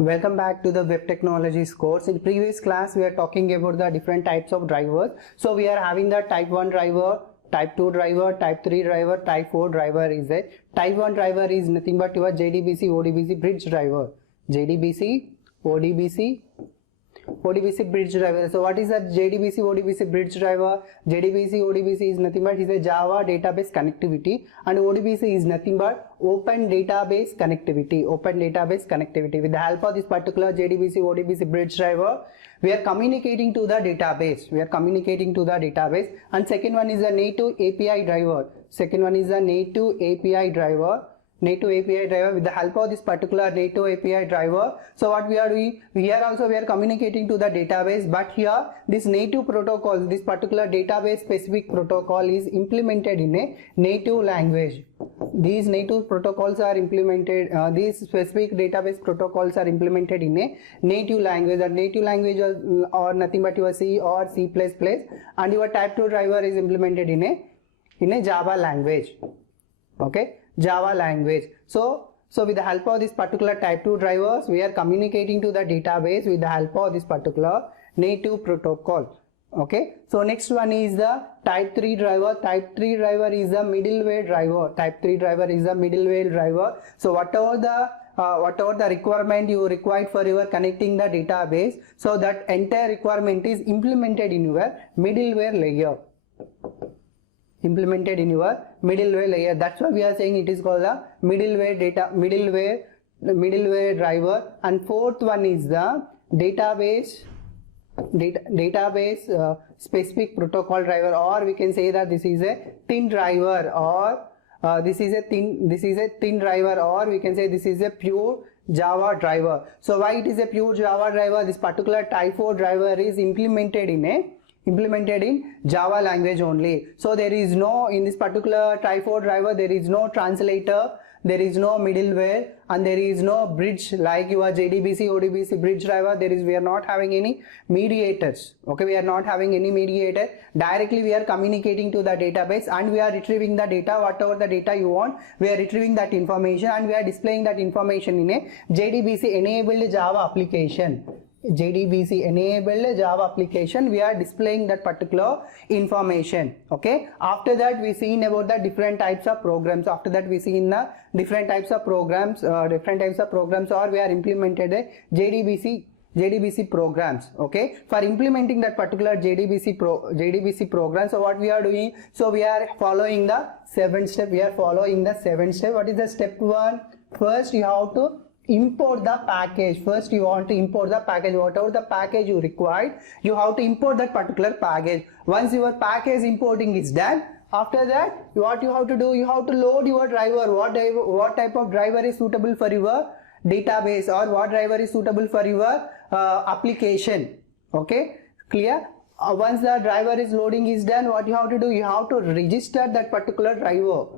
Welcome back to the Web Technologies course. In previous class, we are talking about the different types of drivers. So we are having the type 1 driver, type 2 driver, type 3 driver, type 4 driver is it. Type 1 driver is nothing but your JDBC, ODBC bridge driver. JDBC, ODBC bridge driver. So what is that JDBC ODBC bridge driver? JDBC ODBC is nothing but is a Java database connectivity, and ODBC is nothing but open database connectivity. With the help of this particular JDBC ODBC bridge driver, we are communicating to the database. And second one is a native API driver. With the help of this particular native API driver, so what we are doing here, also we are communicating to the database, but here this native protocol, this particular database specific protocol is implemented in a native language. These native protocols are implemented, these specific database protocols are implemented in a native language. That native language or nothing but your C or C++, and your type 2 driver is implemented in a Java language. Okay, Java language. So with the help of this particular type 2 drivers, we are communicating to the database with the help of this particular native protocol. Okay, so next one is the type 3 driver. Type 3 driver is the middleware driver. So whatever the requirement you required for your connecting the database, so that entire requirement is implemented in your middleware layer. That's why we are saying it is called the middleware driver. And fourth one is the database specific protocol driver, or we can say that this is a thin driver, or this is a thin driver, or we can say this is a pure Java driver. So why it is a pure Java driver? This particular type 4 driver is implemented in Java language only. So there is no, in this particular type 4 driver, there is no translator, there is no middleware, and there is no bridge like your JDBC ODBC bridge driver. We are not having any mediators. Okay, we are not having any mediator. Directly we are communicating to the database, and we are retrieving the data, whatever the data you want, we are retrieving that information, and we are displaying that information in a JDBC enabled Java application. We are displaying that particular information. Okay, after that we seen about the different types of programs. Or we are implemented a JDBC programs. Okay, for implementing that particular JDBC program, so what we are doing, so we are following the 7 step. What is the step 1? First you have to import the package. Whatever the package you required, you have to import that particular package. Once your package importing is done, after that what you have to do, you have to load your driver. What type of driver is suitable for your database, or what driver is suitable for your application. Okay, clear? Once the driver is loading is done, what you have to do, you have to register that particular driver.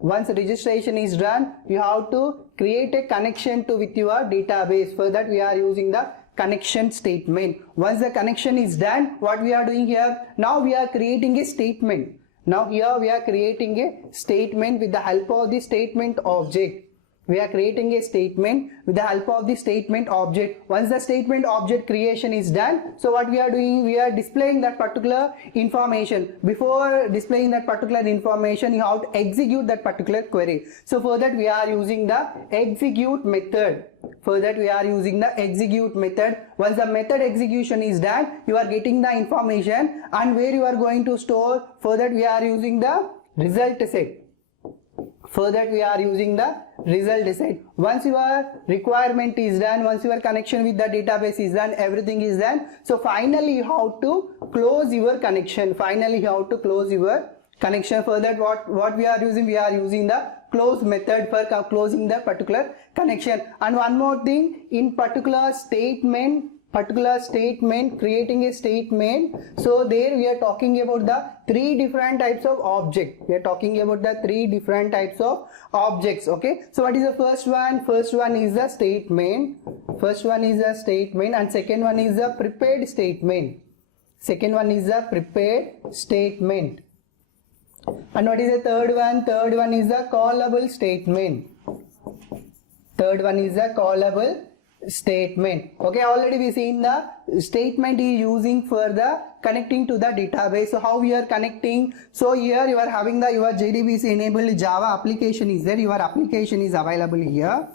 Once registration is done, you have to create a connection with your database. For that we are using the connection statement. Once the connection is done, what we are doing here, now we are creating a statement. With the help of the statement object. We are creating a statement with the help of the statement object. Once the statement object creation is done, so what we are doing, we are displaying that particular information. Before displaying that particular information, you have to execute that particular query. So for that we are using the execute method. Once the method execution is done, you are getting the information, and where you are going to store. For that we are using the result set. Once your requirement is done, once your connection with the database is done, everything is done. So finally you have to close your connection. For that what we are using the close method for closing the particular connection. And one more thing, in particular statement, creating a statement. So there we are talking about the 3 different types of objects. Okay, so what is the first one? First one is the statement. And second one is the prepared statement. And what is the third one? Third one is the callable statement. Third one is the callable statement. Okay, already we seen the statement is using for the connecting to the database. So how we are connecting? So here you are having the your JDBC enabled Java application is there. Your application is available here.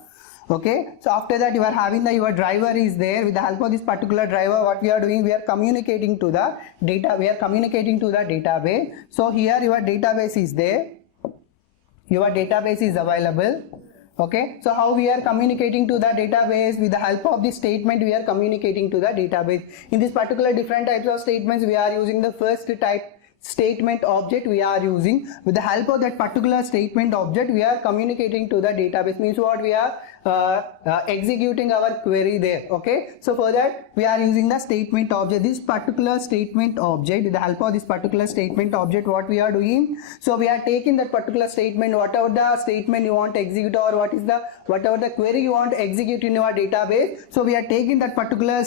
Okay, so after that you are having the your driver is there. With the help of this particular driver, what we are doing, we are communicating to the data. We are communicating to the database. So here your database is there. Your database is available. Okay, so how we are communicating to the database? With the help of this statement we are communicating to the database. In this particular different types of statements, we are using the first type statement object we are using. With the help of that particular statement object we are communicating to the database, means what, we are executing our query there. Okay, so for that we are using the statement object. This particular statement object, with the help of this particular statement object, what we are doing, so we are taking that particular statement, whatever the statement you want to execute, or whatever the query you want to execute in your database. So we are taking that particular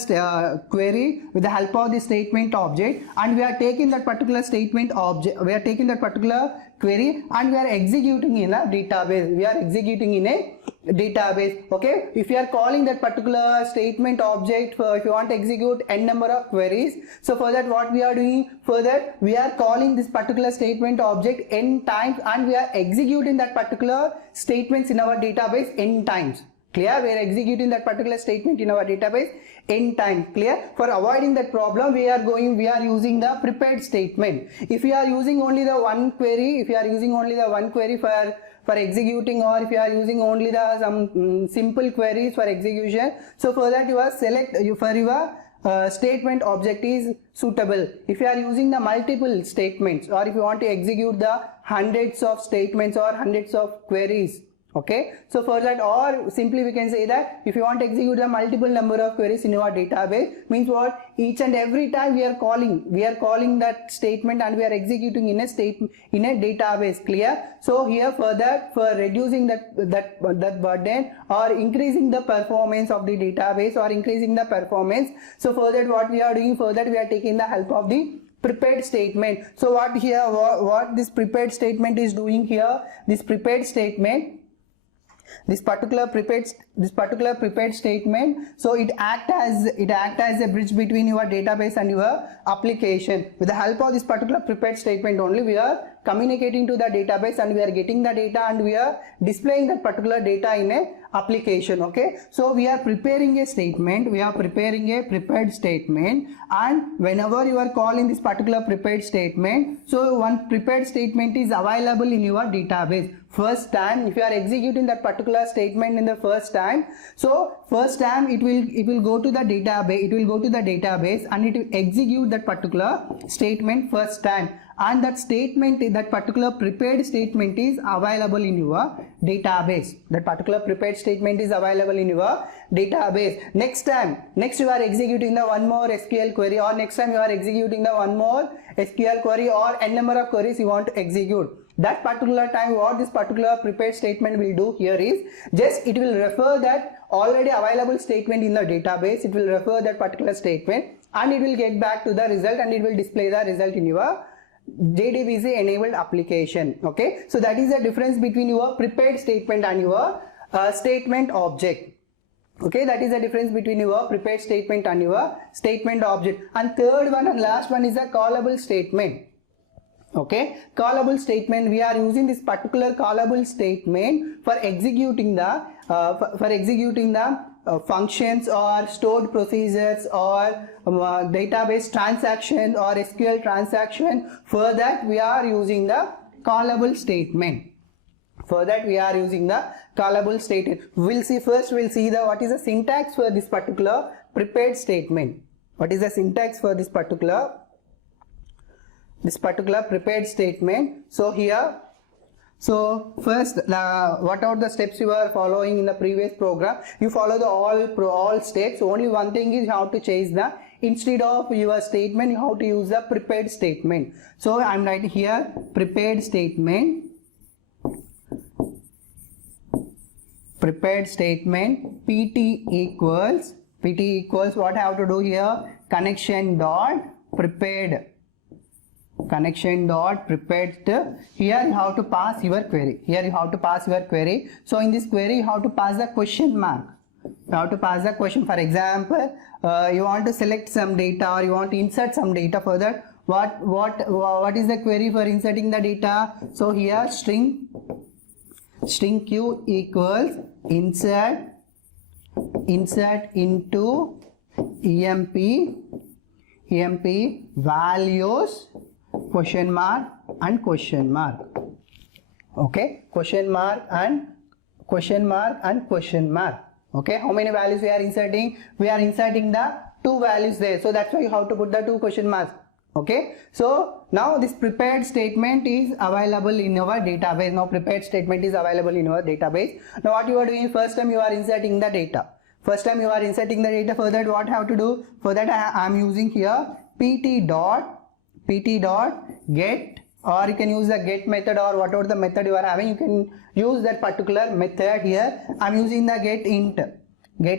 query with the help of the statement object, and we are taking that particular statement object, we are taking that particular query and we are executing in a database. We are executing in a database. Okay, if you are calling that particular statement object if you want to execute n number of queries, so for that what we are doing, for that we are calling this particular statement object n times and we are executing that particular statements in our database n times. Clear? We are executing that particular statement in our database n times. Clear? For avoiding that problem, we are using the prepared statement. If you are using only the one query, for executing, or if you are using only the some simple queries for execution, so for that you are for your statement object is suitable. If you are using the multiple statements, or if you want to execute the hundreds of statements or hundreds of queries, okay, so for that, or simply we can say that if you want to execute the multiple number of queries in your database, means what, each and every time we are calling that statement and we are executing in a database. Clear? So here for that, for reducing that burden or increasing the performance of the database or increasing the performance, so for that what we are doing, for that we are taking the help of the prepared statement. So what this prepared statement is doing here, this particular prepared statement, so it act as a bridge between your database and your application. With the help of this particular prepared statement only, we are communicating to the database and we are getting the data and we are displaying that particular data in a application. Okay, so we are preparing a statement, we are preparing a prepared statement, and whenever you are calling this particular prepared statement, so one prepared statement is available in your database. First time, if you are executing that particular statement in the first time, so first time it will go to the database, and it will execute that particular statement first time, and that particular prepared statement is available in your database. That particular prepared statement is available in your database. Next you are executing the one more SQL query, or next time you are executing the one more SQL query, or n number of queries you want to execute. That particular time, what this particular prepared statement will do here is, just it will refer that already available statement in the database, it will refer that particular statement and it will get back to the result and it will display the result in your JDBC enabled application. Okay, so that is the difference between your prepared statement and your statement object. Okay, that is the difference between your prepared statement and your statement object. And third one and last one is a callable statement. Okay, callable statement, we are using this particular callable statement for executing the functions or stored procedures or database transaction or SQL transaction. For that we are using the callable statement. We'll see what is the syntax for this particular prepared statement. What is the syntax for this particular prepared statement? So here, so first what are the steps you are following in the previous program? You follow the all steps. Only one thing is how to change the, instead of your statement you have to use the prepared statement. So I'm writing here prepared statement, pt equals what I have to do here, connection dot prepared connection dot prepared. Here you have to pass your query. Here you have to pass your query. So in this query you have to pass the question mark. You have to pass the question. For example, you want to select some data or you want to insert some data. For that, what is the query for inserting the data? So here string q equals insert into emp values question mark and question mark. Okay, question mark and question mark and question mark. Okay, how many values we are inserting? We are inserting the 2 values there, so that's why you have to put the 2 question marks. Okay, so now this prepared statement is available in our database. Now prepared statement is available in our database. Now what you are doing, first time you are inserting the data. For that, what I have to do? For that I am using here pt dot get, or you can use the get method, or whatever the method you are having, you can use that particular method. Here I am using the get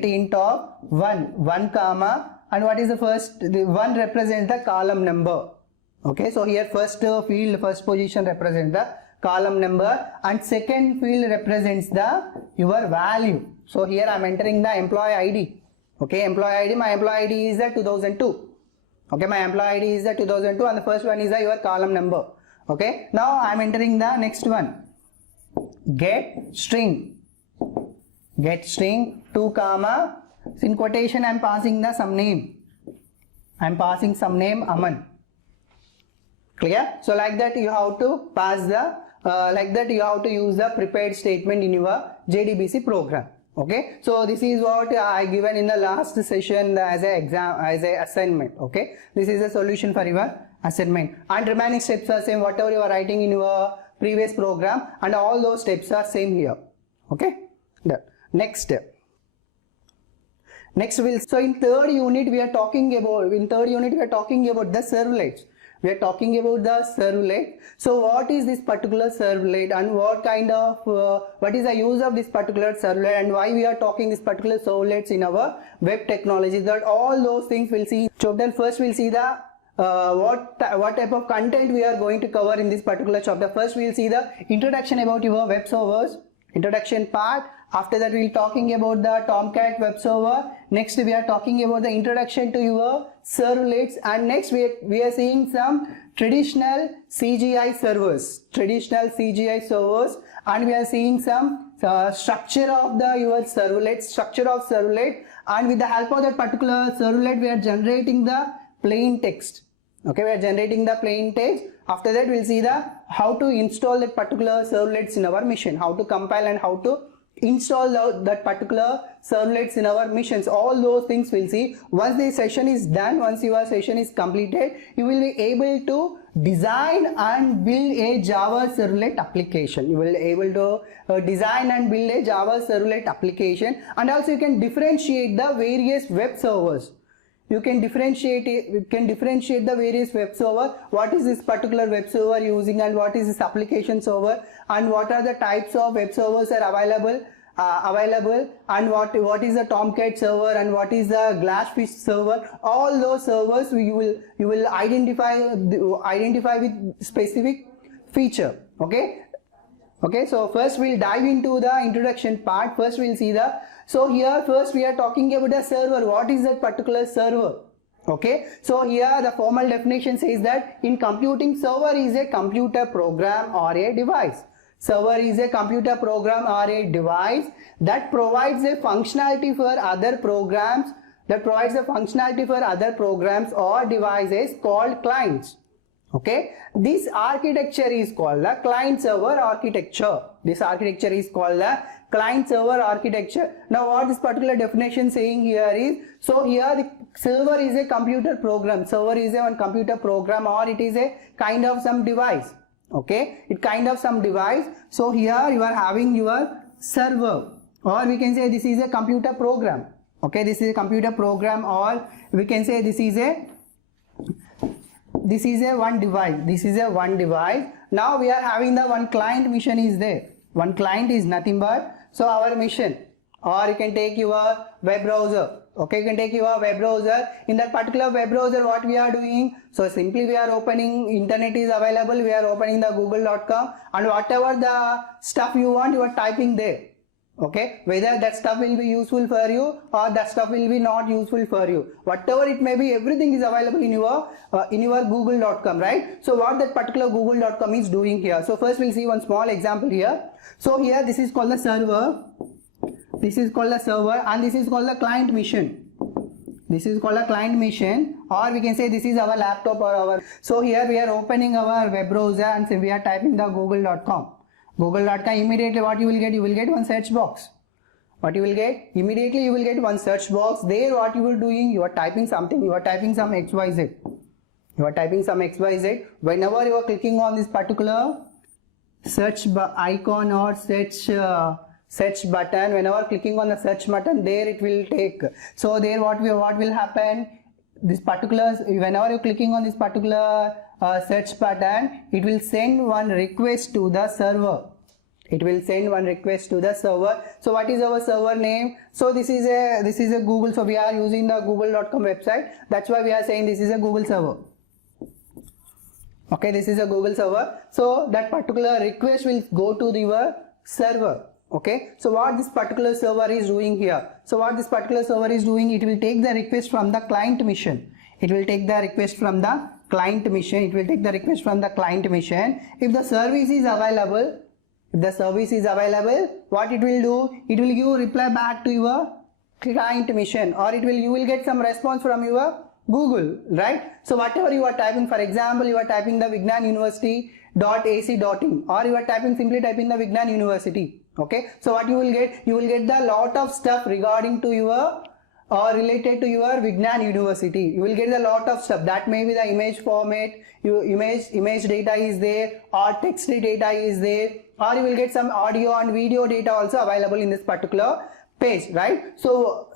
int of 1 comma, and what is the first? The 1 represents the column number. Okay, so here first field, first position represents the column number, and second field represents the your value. So here I am entering the employee ID. Okay, employee ID, my employee ID is the 2002. Okay, my employee ID is the 2002, and the first one is the your column number. Okay, now I am entering the next one. Get string 2 comma, in quotation I am passing the some name. I am passing some name Aman. Clear? So like that you have to pass the like that you have to use the prepared statement in your JDBC program. Okay, so this is what I given in the last session as a exam, as a assignment. Okay, this is a solution for your assignment, and remaining steps are same whatever you are writing in your previous program, and all those steps are same here. Okay, next step. Next so in third unit we are talking about the servlets. We are talking about the servlet. So what is this particular servlet, and what kind of what is the use of this particular servlet, and why we are talking this particular servlets in our web technology? That all those things we'll see. Chapter first we'll see the what type of content we are going to cover in this particular chapter. First we'll see the introduction about your web servers, introduction part. After that we'll talking about the Tomcat web server. Next we are talking about the introduction to your servlets, and next we are seeing some traditional CGI servers, and we are seeing some structure of the your servlet, and with the help of that particular servlet we are generating the plain text. Okay, we are generating the plain text. After that we'll see the how to install that particular servlets in our machine, how to compile and how to install that particular servlets in our machines. All those things we'll see. Once the session is done, once your session is completed, you will be able to design and build a Java servlet application. You will be able to design and build a Java servlet application, and also you can differentiate the various web servers. You can differentiate the various web server. What is this particular web server using, and what is this application server, and what are the types of web servers are available, and what is the Tomcat server, and what is the Glassfish server. All those servers you will identify with specific feature. Okay, so first we'll dive into the introduction part. First we'll see so here first we are talking about the server. What is that particular server? Okay, so here the formal definition says that in computing, server is a computer program or a device. Server is a computer program or a device that provides a functionality for other programs, or devices called clients. Okay, this architecture is called the client server architecture. Now what this particular definition saying here is, so here the server is a computer program, or it is a kind of some device. Okay, it kind of some device. So here you are having your server, or we can say this is a computer program. Okay, this is a computer program, or we can say this is a one device. Now we are having the one client mission is there. One client is nothing but, so our mission. or you can take your web browser. Okay, you can take your web browser. In that particular web browser, what we are doing, so simply we are opening, internet is available, we are opening the google.com, and whatever the stuff you want, you are typing there. Okay, whether that stuff will be useful for you or that stuff will be not useful for you, whatever it may be, everything is available in your google.com, right? So what that particular google.com is doing here, so first we'll see one small example here. So here this is called the server, this is called the server, and this is called the client machine. This is called a client machine, or we can say this is our laptop or our. So here we are opening our web browser and we are typing the google.com. Google.com, immediately what you will get one search box. What you will get? Immediately you will get one search box. There what you are doing, you are typing something, you are typing some XYZ. You are typing some XYZ. Whenever you are clicking on this particular search icon or search button, whenever clicking on the search button, there it will take. So there what will happen, this particular, whenever you're clicking on this particular search button, it will send one request to the server. It will send one request to the server. So what is our server name? So this is a Google. So we are using the google.com website. That's why we are saying this is a Google server. Okay, this is a Google server. So that particular request will go to your server. Okay, so what this particular server is doing here, so what this particular server is doing, it will take the request from the client machine. It will take the request from the client machine. It will take the request from the client machine. If the service is available, what it will do, it will give reply back to your client machine, or you will get some response from your Google, right? So whatever you are typing, for example, you are typing the Vignan University.ac.in, or you are simply typing the Vignan University. Okay, so what you will get the lot of stuff regarding to your or related to your Vignan University. You will get a lot of stuff. That may be the image format, image data is there, or text data is there, or you will get some audio and video data also available in this particular page, right? So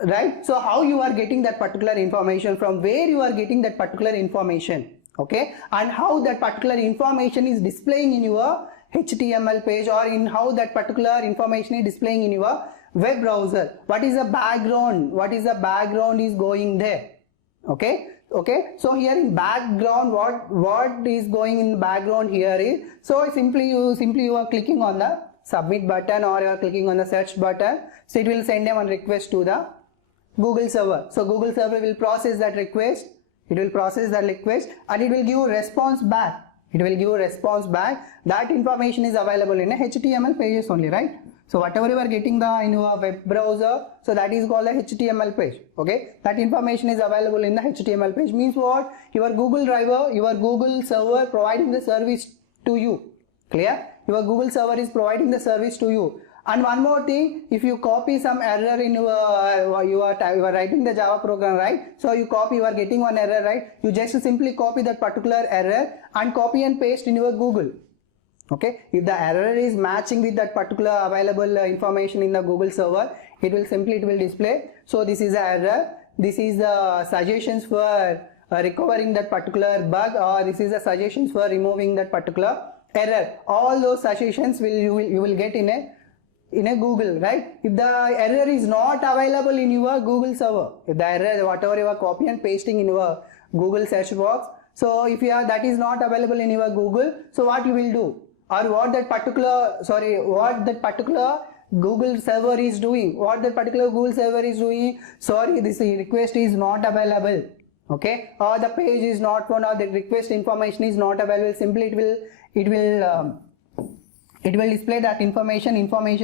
how you are getting that particular information, from where you are getting that particular information, okay, and how that particular information is displaying in your HTML page, or in how that particular information is displaying in your web browser. What is the background? What is the background is going there? Okay. So here in background, what is going in background here is, so simply you are clicking on the submit button, or you are clicking on the search button. So it will send one request to the Google server. So Google server will process that request. It will process that request and it will give a response back. That information is available in a HTML pages only, right? So whatever you are getting in your web browser, so that is called a HTML page. Okay, that information is available in the HTML page. Means what? Your Google driver, your Google server providing the service to you. Clear? Your Google server is providing the service to you. And one more thing, if you copy some error in you are writing the Java program, right? So you are getting one error, right? You just simply copy that particular error and copy and paste in your Google. Okay, if the error is matching with that particular available information in the Google server, it will display. So this is the error. This is the suggestions for recovering that particular bug, or this is the suggestions for removing that particular error. All those suggestions you will get in a Google, right? If the error is not available in your Google server, if the error, whatever you are copy and pasting in your Google search box, so if that is not available in your Google, so what you will do, or what that particular Google server is doing, sorry, this request is not available, okay, or the page is not found, or the request information is not available. Simply it will display that information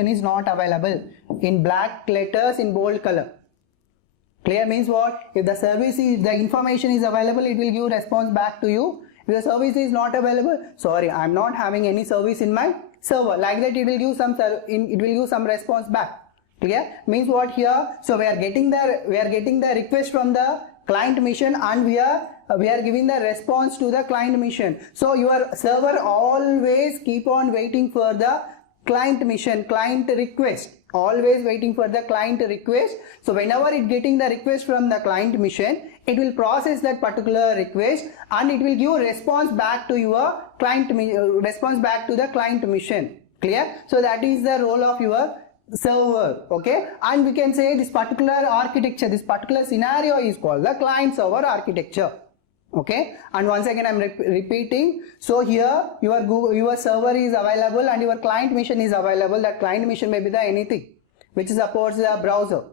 is not available in black letters in bold color. Clear? Means what? If the information is available, it will give response back to you. If the service is not available, sorry, I am not having any service in my server. Like that, it will give some response back. Clear? Means what here? So we are getting the request from the client machine, and we are giving the response to the client machine. So your server always keep on waiting for the client request. Always waiting for the client request. So whenever it getting the request from the client machine, it will process that particular request and it will give response back to your client, response back to the client machine. Clear? So that is the role of your server. Okay, and we can say this particular architecture, this particular scenario is called the client server architecture. Okay, and once again I'm repeating. So here your server is available and your client machine is available. That client machine may be the anything which supports the browser.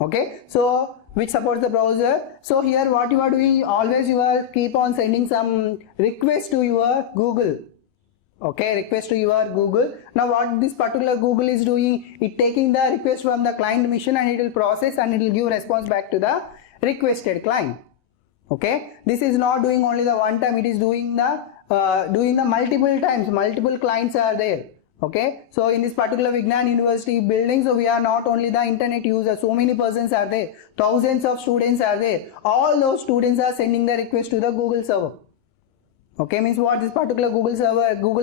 Okay, so which supports the browser. So here what you are doing, always you are keep on sending some request to your Google. Okay, request to your Google. Now what this particular Google is doing, it taking the request from the client machine and it will process and it will give response back to the requested client. Okay, this is not doing only the one time, it is doing the multiple times, multiple clients are there. Okay, so in this particular Vignan University building, so we are not only the internet users, so many persons are there, thousands of students are there, all those students are sending the request to the Google server. Okay, means what this particular Google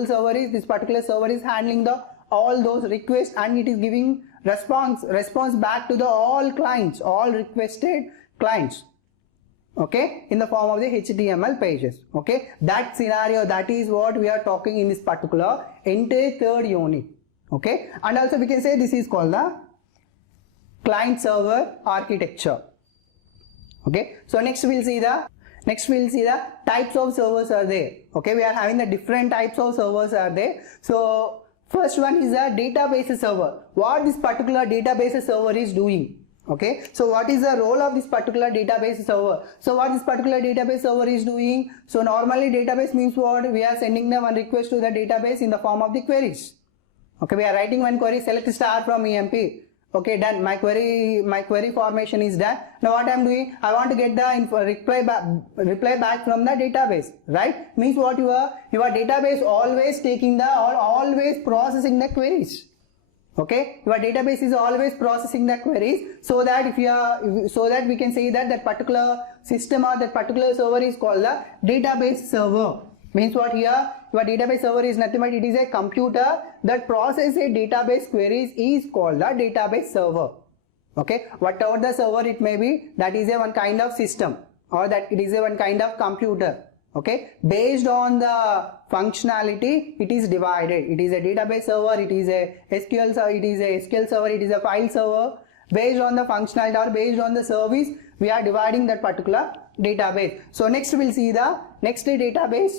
server is, this particular server is handling the all those requests and it is giving response back to the all clients, all requested clients. Okay, in the form of the HTML pages. Okay, that scenario, that is what we are talking in this particular entire third unit. Okay, and also we can say this is called the client server architecture. Okay, so next we'll see the types of servers are there. Okay, we are having the different types of servers are there. So first one is a database server. What this particular database server is doing. Okay, so what is the role of this particular database server? So what this particular database server is doing? So normally database means what? We are sending them one request to the database in the form of the queries. Okay, we are writing one query, select star from EMP. Okay, done. My query formation is done. Now what I am doing? I want to get the reply back from the database. Right? Means what your database always taking the or always processing the queries. Okay, your database is always processing the queries, so that we can say that that particular system or that particular server is called the database server. Means what here? Your database server is nothing but it is a computer that processes a database queries is called the database server. Okay, whatever the server it may be, that is a one kind of system or that it is a one kind of computer. Okay, based on the functionality it is divided. It is a database server, it is a SQL server, it is a SQL server, it is a file server. Based on the functionality or based on the service, we are dividing that particular database. So next we'll see the next database,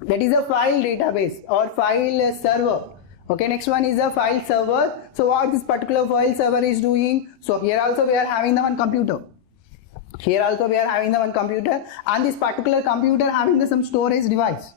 that is a file database or file server. Okay, next one is a file server. So what this particular file server is doing? So here also we are having the one computer. Here also we are having the one computer and this particular computer having some storage device.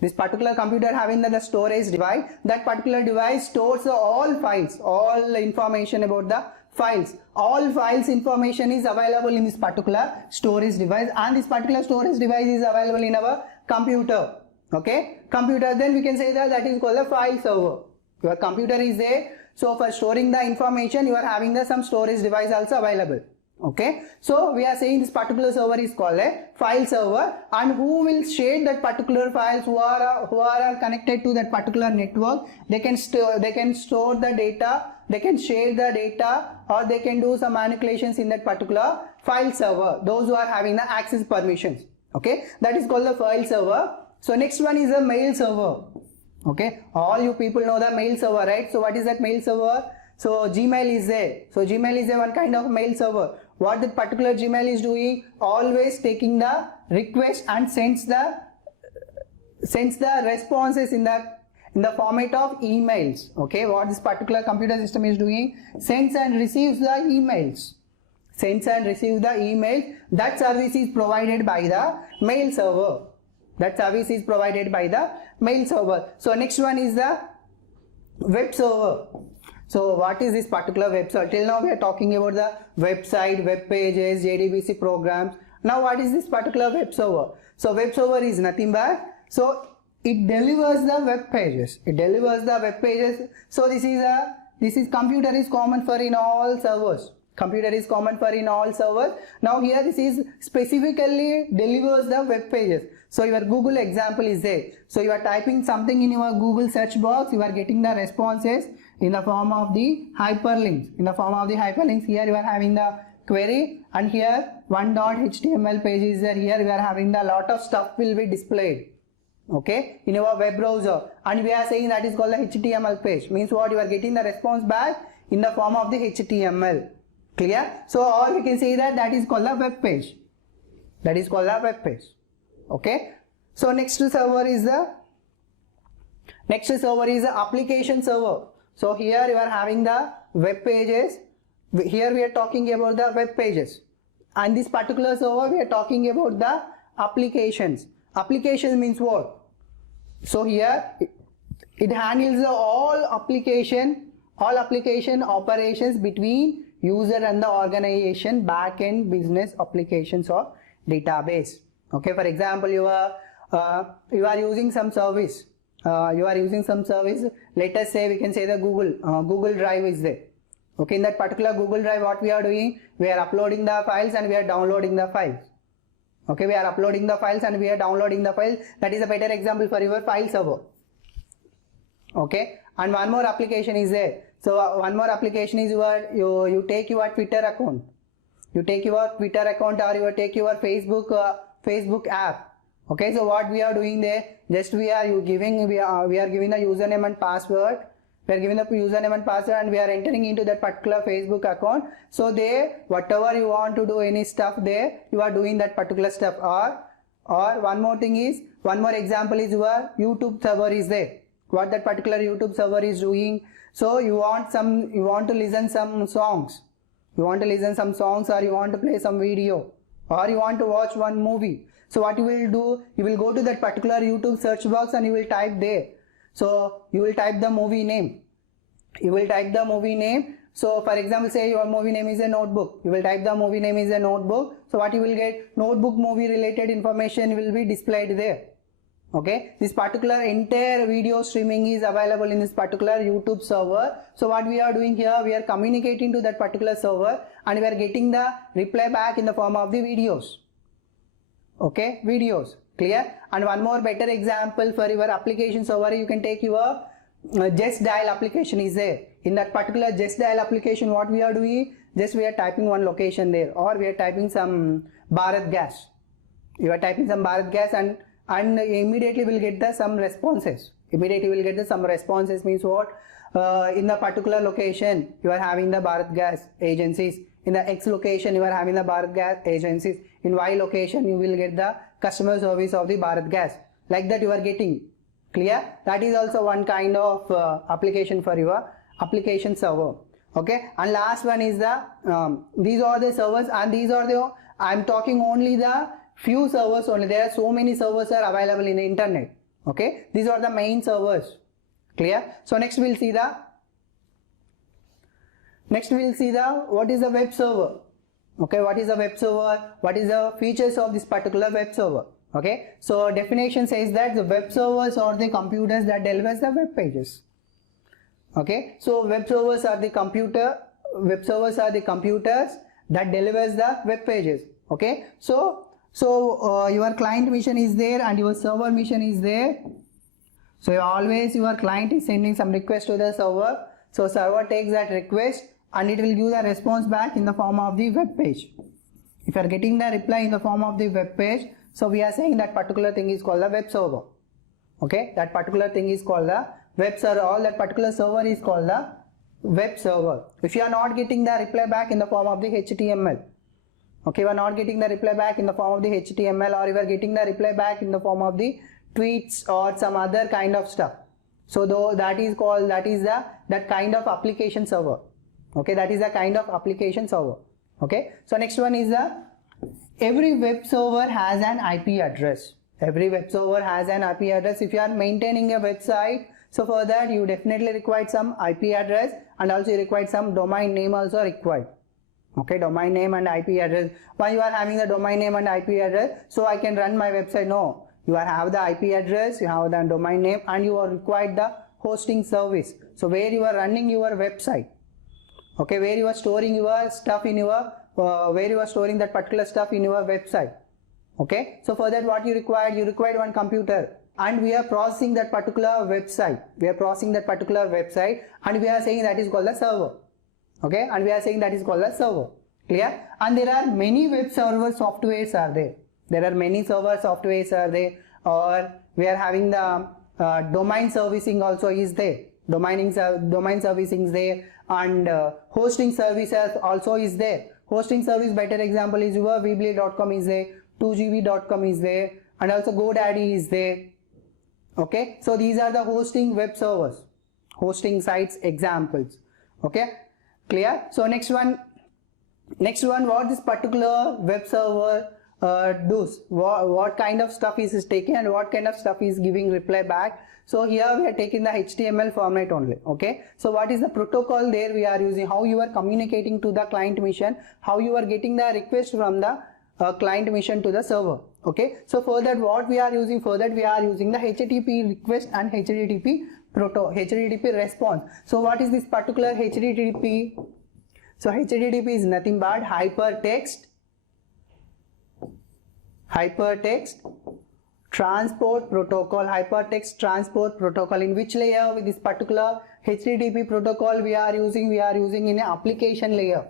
This particular computer having the storage device, that particular device stores all files, all information about the files. All files information is available in this particular storage device and this particular storage device is available in our computer. Okay, computer, then we can say that is called a file server. Your computer is there, so for storing the information you are having some storage device also available. Okay, so we are saying this particular server is called a file server, and who will share that particular files, who are connected to that particular network, they can store the data, they can share the data, or they can do some manipulations in that particular file server, those who are having the access permissions. Okay, that is called the file server. So next one is a mail server. Okay, all you people know the mail server, right? So what is that mail server? So Gmail is there. So Gmail is a one kind of mail server. What that particular Gmail is doing, always taking the request and sends the responses in the format of emails. Okay, what this particular computer system is doing, sends and receives the emails. Sends and receives the emails. That service is provided by the mail server. That service is provided by the mail server. So next one is the web server. So what is this particular web server? Till now we are talking about the website, web pages, JDBC programs. Now what is this particular web server? So web server is nothing but, so it delivers the web pages. It delivers the web pages. So this is computer is common for in all servers. Computer is common for in all servers. Now here this is specifically delivers the web pages. So your Google example is there. So you are typing something in your Google search box, you are getting the responses in the form of the hyperlinks. In the form of the hyperlinks, here you are having the query, and here one.html page is there. Here we are having the lot of stuff will be displayed. Okay, in our web browser, and we are saying that is called the HTML page. Means what? You are getting the response back in the form of the HTML. Clear? So or we can say that is called a web page. That is called a web page. Okay. So next server is the application server. So here you are having the web pages. Here we are talking about the web pages, and this particular server we are talking about the applications. Application means what? So here it handles all application operations between user and the organization, back-end business applications or database. Okay, for example, you are using some service. Let us say we can say the Google Drive is there. Okay, in that particular Google Drive, what we are doing? We are uploading the files and we are downloading the files. Okay, we are uploading the files and we are downloading the files. That is a better example for your file server. Okay, and one more application is there. So one more application is you take your Twitter account. You take your Twitter account, or you take your Facebook app. Okay, so what we are doing there? Just we are giving the username and password. We are giving the username and password and we are entering into that particular Facebook account. So there, whatever you want to do, any stuff there, you are doing that particular stuff. Or one more example is your YouTube server is there. What that particular YouTube server is doing? So you want to listen some songs. You want to listen some songs, or you want to play some video, or you want to watch one movie. So what you will do? You will go to that particular YouTube search box and you will type there. So you will type the movie name. So for example, say your movie name is a Notebook. You will type the movie name is a Notebook. So what you will get? Notebook movie related information will be displayed there. Okay. This particular entire video streaming is available in this particular YouTube server. So what we are doing here? We are communicating to that particular server and we are getting the reply back in the form of the videos. Okay. Videos. Clear? And one more better example for your application server, you can take your Just Dial application is there. In that particular Just Dial application, what we are doing? Just we are typing one location there, or we are typing some Bharat Gas. You are typing some Bharat Gas and immediately will get some responses. Means what? In the particular location, you are having the Bharat Gas agencies. In the X location, you are having the Bharat Gas agencies. In Y location, you will get the customer service of the Bharat Gas. Like that you are getting. Clear? That is also one kind of application for your application server. Okay. And last one is the these are the servers, and these are the I am talking only the few servers only. There are so many servers are available in the internet. Okay. These are the main servers. Clear? So next we'll see the what is the web server. Okay, what is a web server? What is the features of this particular web server? Okay, so definition says that the web servers are the computers that delivers the web pages. Okay, so web servers are the computers that delivers the web pages. Okay, so your client mission is there and your server mission is there. So your client is sending some request to the server. So server takes that request and it will give the response back in the form of the web page. If you are getting the reply in the form of the web page, so we are saying that particular thing is called the web server. Okay, that particular thing is called the web server, or that particular server is called the web server. If you are not getting the reply back in the form of the HTML, okay, you are not getting the reply back in the form of the HTML, or you are getting the reply back in the form of the tweets or some other kind of stuff. So that is that kind of application server. Okay, that is a kind of application server. Okay, so next one is every web server has an IP address. Every web server has an IP address. If you are maintaining a website, so for that you definitely require some IP address, and also you require some domain name also required. Okay, domain name and IP address. Why you are having the domain name and IP address? So I can run my website? No, you have the IP address, you have the domain name, and you are required the hosting service. So where you are running your website. Okay, where you are storing your stuff in your where you are storing that particular stuff in your website. Okay, so for that what you required one computer, and we are processing that particular website. And we are saying that is called the server. Okay, and we are saying that is called the server. Clear? And there are many web server softwares are there. Or we are having the domain servicing also is there. domain servicing is there, and hosting services also is there. Hosting service better example is your weebly.com is there, 2gb.com is there, and also GoDaddy is there. Okay, so these are the hosting web servers, hosting sites examples. Okay, clear? So next one, what this particular web server does, what kind of stuff is taking and what kind of stuff is giving reply back. So here we are taking the HTML format only. Okay, so what is the protocol there we are using, how you are communicating to the client mission, how you are getting the request from the client mission to the server. Okay, so for that what we are using, for that we are using the HTTP request and HTTP response. So what is this particular HTTP? So HTTP is nothing but hypertext transport protocol. Hypertext transport protocol. In which layer with this particular HTTP protocol we are using in an application layer.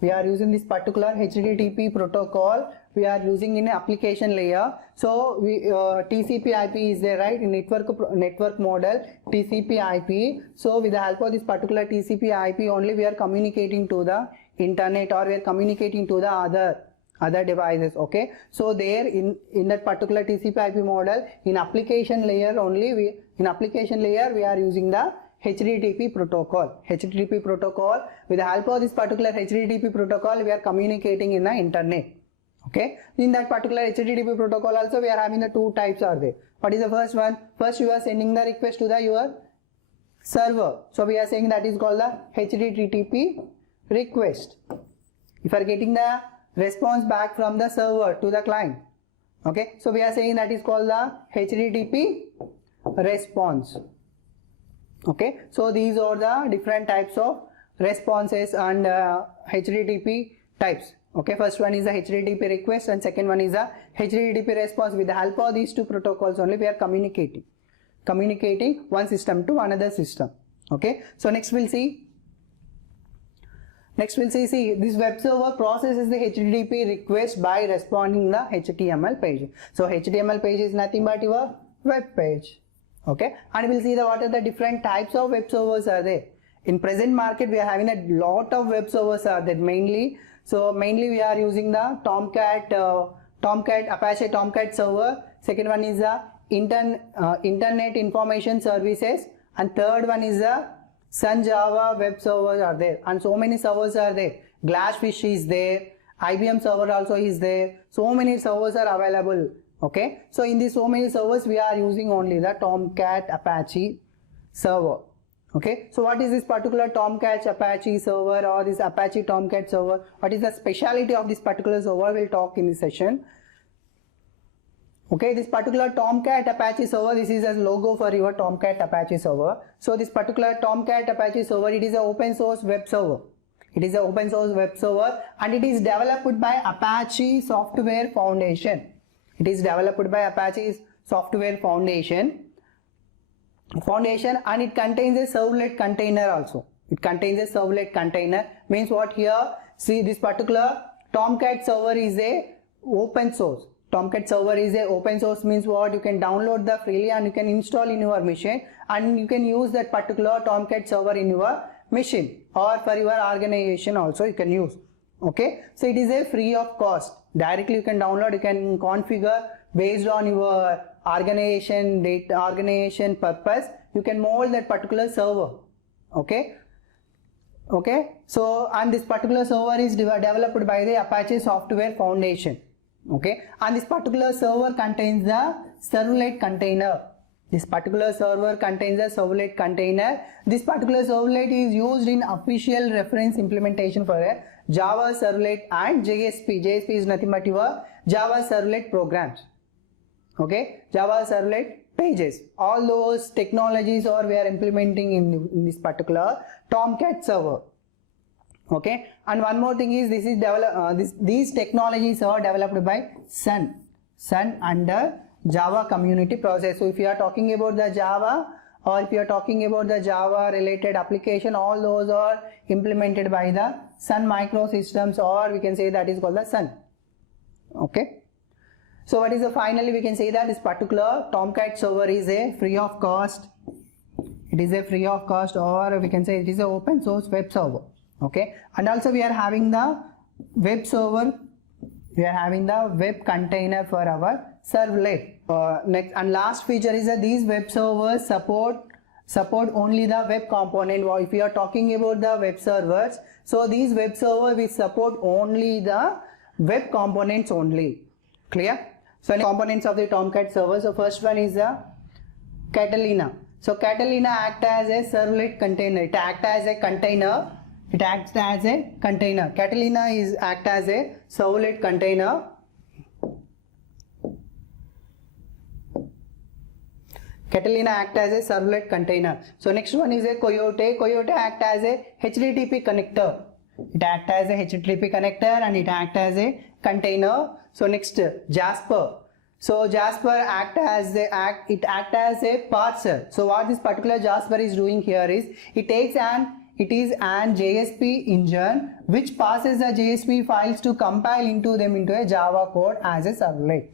We are using this particular HTTP protocol, we are using in an application layer. So TCP IP is there, right? In network model, TCP IP. So with the help of this particular TCP IP only we are communicating to the internet, or we are communicating to the other devices. Okay, so there in that particular TCP IP model, in application layer only, we are using the HTTP protocol. HTTP protocol, with the help of this particular HTTP protocol we are communicating in the internet. Okay, in that particular HTTP protocol also we are having the two types are there. What is the first one? First you are sending the request to your server, so we are saying that is called the HTTP request. If you are getting the response back from the server to the client, okay, so we are saying that is called the HTTP response. Okay, so these are the different types of responses and HTTP types. Okay, first one is the HTTP request and second one is the HTTP response. With the help of these two protocols only we are communicating one system to another system. Okay, so next we'll see this web server processes the HTTP request by responding the HTML page. So HTML page is nothing but your web page. Okay, and we'll see what are the different types of web servers are there. In present market we are having a lot of web servers are there, mainly we are using the Apache Tomcat server. Second one is the Internet Information Services, and third one is the Sun Java web servers are there, and so many servers are there. Glassfish is there, IBM server also is there, so many servers are available. Okay, so in these so many servers we are using only the Tomcat Apache server. Okay, so what is this particular Tomcat Apache server or this Apache Tomcat server? What is the speciality of this particular server? We'll talk in this session. Okay, this particular Tomcat Apache server, this is a logo for your Tomcat Apache server. So this particular Tomcat Apache server, it is an open source web server. It is an open source web server and it is developed by Apache Software Foundation. It is developed by Apache Software Foundation and it contains a servlet container also. It contains a servlet container. Means what here? See, this particular Tomcat server is a open source. Tomcat server is a open source means what? You can download the freely and you can install in your machine and you can use that particular Tomcat server in your machine or for your organization also you can use. Okay, so it is a free of cost. Directly you can download, you can configure based on your organization purpose. You can mold that particular server. Okay, so and this particular server is developed by the Apache Software Foundation. Okay, and this particular server contains the servlet container. This particular server contains a servlet container. This particular servlet is used in official reference implementation for a Java servlet and JSP. JSP is nothing but your Java servlet programs. Okay, Java servlet pages. All those technologies are we are implementing in this particular Tomcat server. Okay, and one more thing is this is these technologies are developed by Sun under Java community process. So if you are talking about the Java or if you are talking about the Java related application, all those are implemented by the Sun Microsystems, or we can say that is called the Sun. Okay, so what is the finally we can say that this particular Tomcat server is a free of cost It is a free of cost, or we can say it is a open source web server. Okay, and also we are having the web server. We are having the web container for our servlet. Next and last feature is that these web servers support only the web component. Or if we are talking about the web servers, so these web servers will support only the web components only. Clear? So components of the Tomcat server. So first one is the Catalina. So Catalina acts as a servlet container. It acts as a container. Catalina acts as a servlet container. Catalina acts as a servlet container. So next one is a Coyote. Coyote acts as a HTTP connector. It acts as a HTTP connector and it acts as a container. So next, Jasper. So Jasper acts as a parser. So what this particular Jasper is doing here is it is an JSP engine which passes the JSP files to compile into a Java code as a servlet.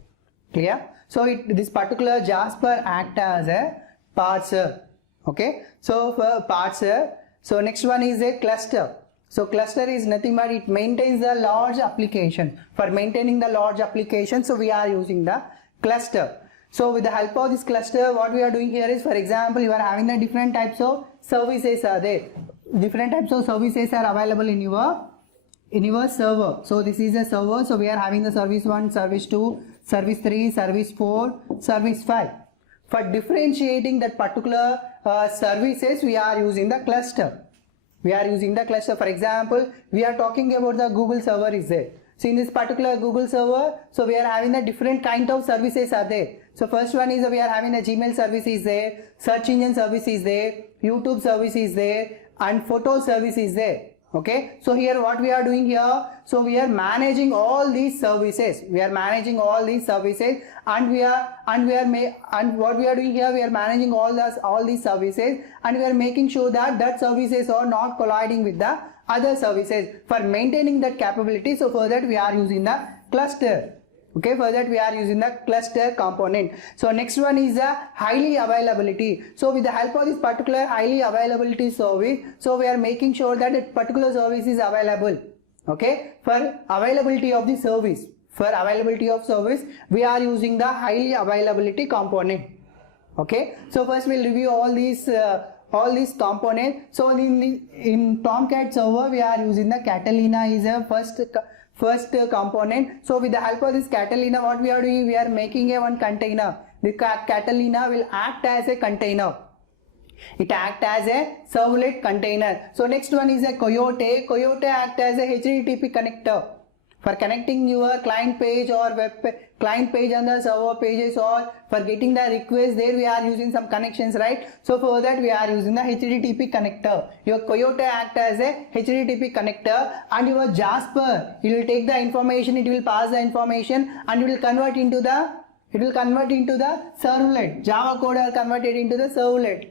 Clear? So this particular Jasper acts as a parser. Okay. So for parser, so next one is a cluster. So cluster is nothing but it maintains the large application. For maintaining the large application, so we are using the cluster. So with the help of this cluster, what we are doing here is, for example, you are having the different types of services are there. Different types of services are available in your server. So this is a server. So we are having the service 1, service 2, service 3, service 4, service 5. For differentiating that particular services, we are using the cluster. For example, we are talking about the Google server is there. So in this particular Google server, so we are having the different kind of services are there. So first one is we are having the Gmail service is there, search engine service is there, YouTube service is there, and photo service is there. Okay, so here what we are doing here, so we are managing all these services. And what we are doing here, we are managing all these services, and we are making sure that services are not colliding with the other services for maintaining that capability. So for that we are using the cluster. Okay, for that we are using the cluster component. So next one is the highly availability. So with the help of this particular highly availability service, so we are making sure that a particular service is available. Okay, for availability of the service. We are using the highly availability component. Okay, so first we'll review all these components. So in Tomcat server, we are using the Catalina is a first component. So with the help of this Catalina, what we are doing, we are making a one container. The Catalina will act as a container. It acts as a servlet container. So next one is a Coyote. Coyote acts as a HTTP connector for connecting your client page or client page and the server pages, or for getting the request there we are using some connections, right? So for that we are using the HTTP connector. Your Coyote acts as a HTTP connector, and your Jasper, it will take the information, it will pass the information, and it will convert into the servlet. Java code are converted into the servlet,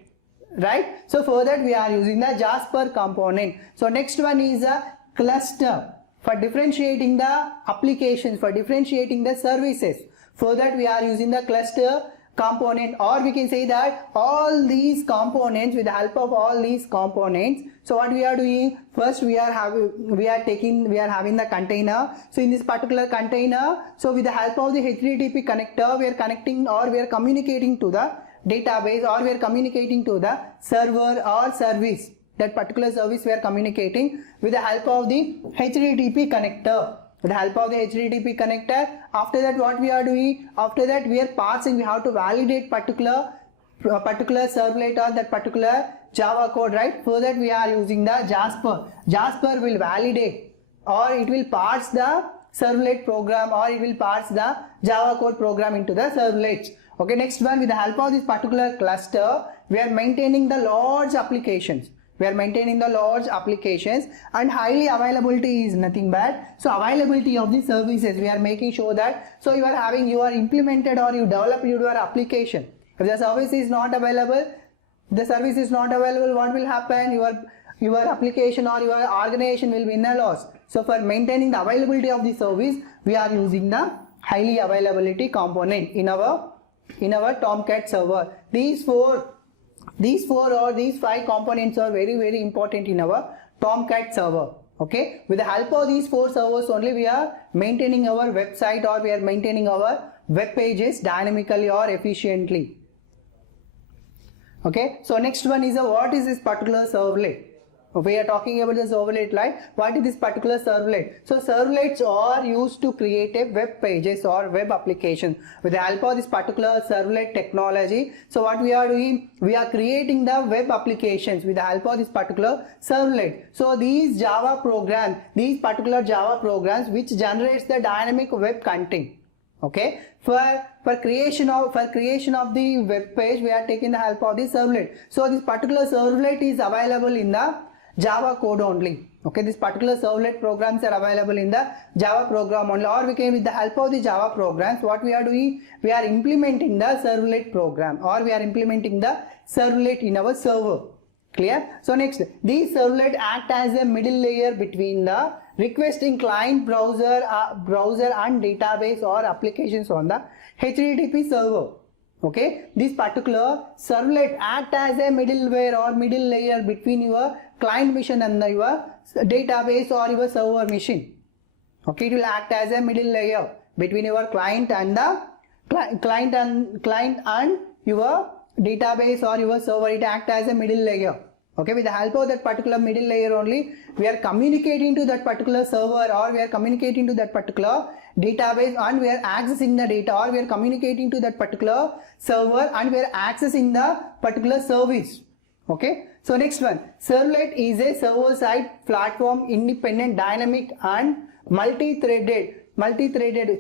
right? So for that we are using the Jasper component. So next one is a cluster. For differentiating the applications, for differentiating the services, for that we are using the cluster component, or we can say that all these components, with the help of all these components, so what we are doing, first we are having the container. So in this particular container, so with the help of the HTTP connector, we are connecting or we are communicating to the database, or we are communicating to the server or service. That particular service we are communicating with the help of the HTTP connector. After that what we are doing? After that we are parsing. We have to validate particular servlet or that particular Java code, right? For that we are using the Jasper. Jasper will validate, or it will parse the servlet program, or it will parse the Java code program into the servlets. Okay, next one, with the help of this particular cluster, we are maintaining the large applications. And highly availability is nothing but, so availability of the services, we are making sure that, so you are implemented or you develop your application. If the service is not available, what will happen? Your application or your organization will be in a loss. So for maintaining the availability of the service, we are using the highly availability component in our Tomcat server. These four These 4 or these 5 components are very important in our Tomcat server. Okay, with the help of these 4 servers only we are maintaining our website, or we are maintaining our web pages dynamically or efficiently. Okay, so next one is what is this particular servlet? We are talking about the servlet, right? What is this particular servlet? So servlets are used to create a web pages or web application with the help of this particular servlet technology. So what we are doing, we are creating the web applications with the help of this particular servlet. So these Java programs, these particular Java programs which generates the dynamic web content. Okay, for creation of the web page we are taking the help of the servlet. So this particular servlet is available in the Java code only. Okay, this particular servlet programs are available in the Java program only, or we can, with the help of the Java programs, what we are doing, we are implementing the servlet program, or we are implementing the servlet in our server. Clear? So next, these servlet act as a middle layer between the requesting client, browser and database or applications on the HTTP server. Okay, this particular servlet act as a middle layer between your client machine and your database or your server machine. Okay, it will act as a middle layer between your client and the client and your database or your server. It acts as a middle layer. Okay, with the help of that particular middle layer only, we are communicating to that particular server, or we are communicating to that particular database, and we are accessing the data, or we are communicating to that particular server and we are accessing the particular service. Okay, so next one, servlet is a server-side platform, independent, dynamic and multi-threaded.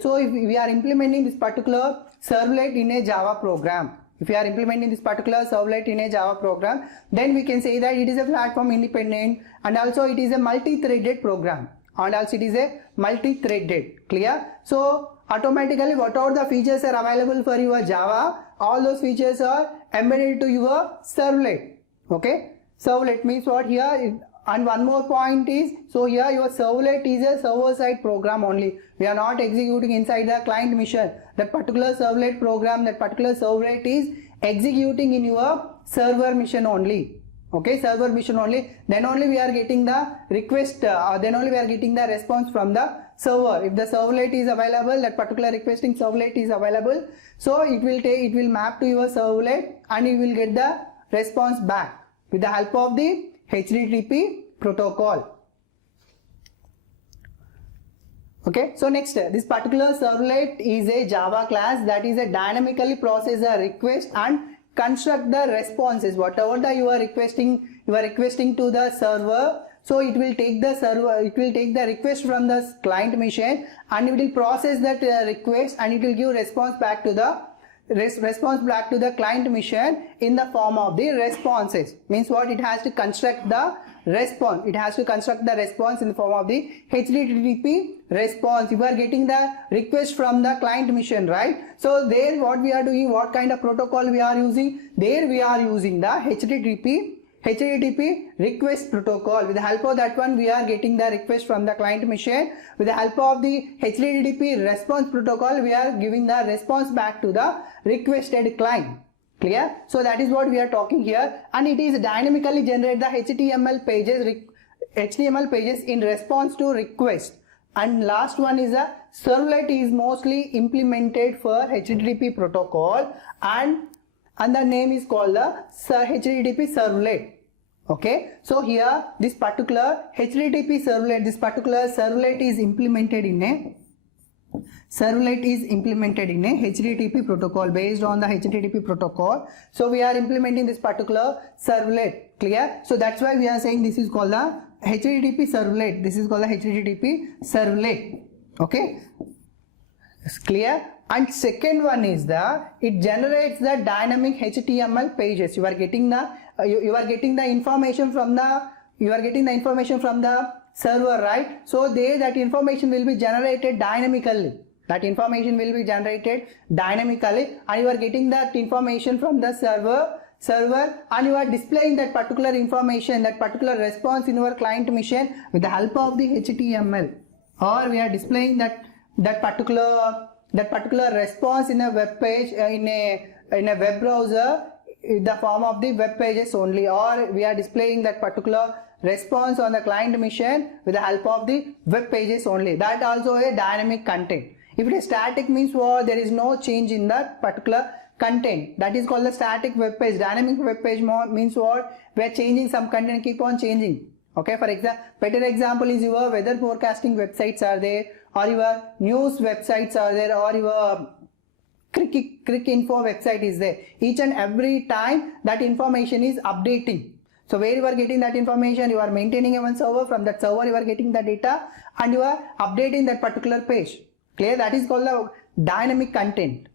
So if we are implementing this particular servlet in a Java program, if we are implementing this particular servlet in a Java program, then we can say that it is a platform independent, and also it is a multi-threaded program, and also it is a multi-threaded. Clear? So automatically whatever the features are available for your Java, all those features are embedded to your servlet. Okay, servlet means what here. And one more point is, so here your servlet is a server-side program only. We are not executing inside the client machine. That particular servlet program, that particular servlet is executing in your server machine only. Okay, server machine only. Then only we are getting the request, then only we are getting the response from the server. If the servlet is available, that particular requesting servlet is available, so it will map to your servlet and you will get the response back with the help of the HTTP protocol. Okay, so next, this particular servlet is a Java class that is a dynamically process a request and construct the responses. Whatever that you are requesting to the server, so it will take the request from the client machine and it will process that request, and it will give response back to the client machine in the form of the responses. Means what? It has to construct the response. It has to construct the response in the form of the HTTP response. You are getting the request from the client machine, right? So there what we are doing, what kind of protocol we are using? There we are using the HTTP request protocol. With the help of that one, we are getting the request from the client machine. With the help of the HTTP response protocol, we are giving the response back to the requested client. Clear? So that is what we are talking here, and it is dynamically generate the HTML pages in response to request. And last one is a servlet is mostly implemented for HTTP protocol, and the name is called the HTTP servlet. Okay, so here this particular HTTP servlet, this particular servlet is implemented in a HTTP protocol, based on the HTTP protocol. So we are implementing this particular servlet. Clear? So that's why we are saying this is called the HTTP servlet. This is called the HTTP servlet. Okay, it's clear? And second one is it generates the dynamic HTML pages. You are getting the information from the server, right? So there that information will be generated dynamically. And you are getting that information from the server, and you are displaying that particular information, that particular response in your client machine with the help of the HTML, or we are displaying that particular response in a web page, in a web browser in the form of the web pages only, or we are displaying that particular response on the client mission with the help of the web pages only. That also a dynamic content. If it is static, means what? There is no change in that particular content. That is called the static web page. Dynamic web page means what? We are changing some content, keep on changing. Okay, for example, better example is your weather forecasting websites are there, or your news websites are there, or your Crick info website is there. Each and every time that information is updating. So where you are getting that information, you are maintaining a one server. From that server you are getting the data and you are updating that particular page. Clear? That is called the dynamic content.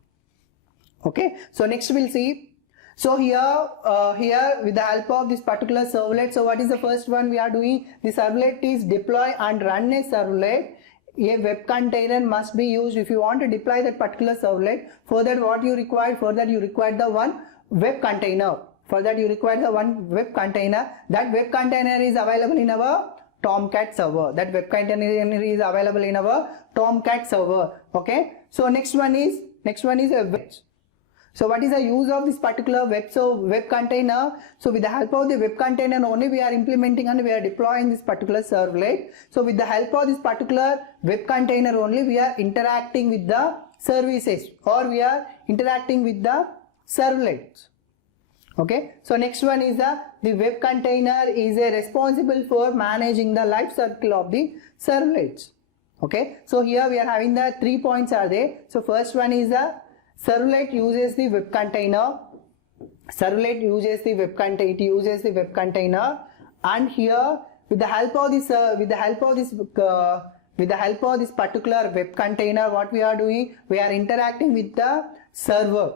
Okay, so next we'll see. So here with the help of this particular servlet, so what is the first one we are doing? The servlet is deploy and run a servlet. A web container must be used if you want to deploy that particular servlet. For that what you require? For that you require the one web container. For that you require the one web container. That web container is available in our Tomcat server. That web container is available in our Tomcat server. Okay. So next one is a web. So what is the use of this particular web container? So with the help of the web container only we are implementing and we are deploying this particular servlet. So with the help of this particular web container only we are interacting with the services, or we are interacting with the servlets. Okay. So next one is the web container is responsible for managing the life cycle of the servlets. Okay. So here we are having the 3 points are there. So first one is the servlet uses the web container. Servlet uses the web container. It uses the web container, and here with the help of this particular web container, what we are doing? We are interacting with the server.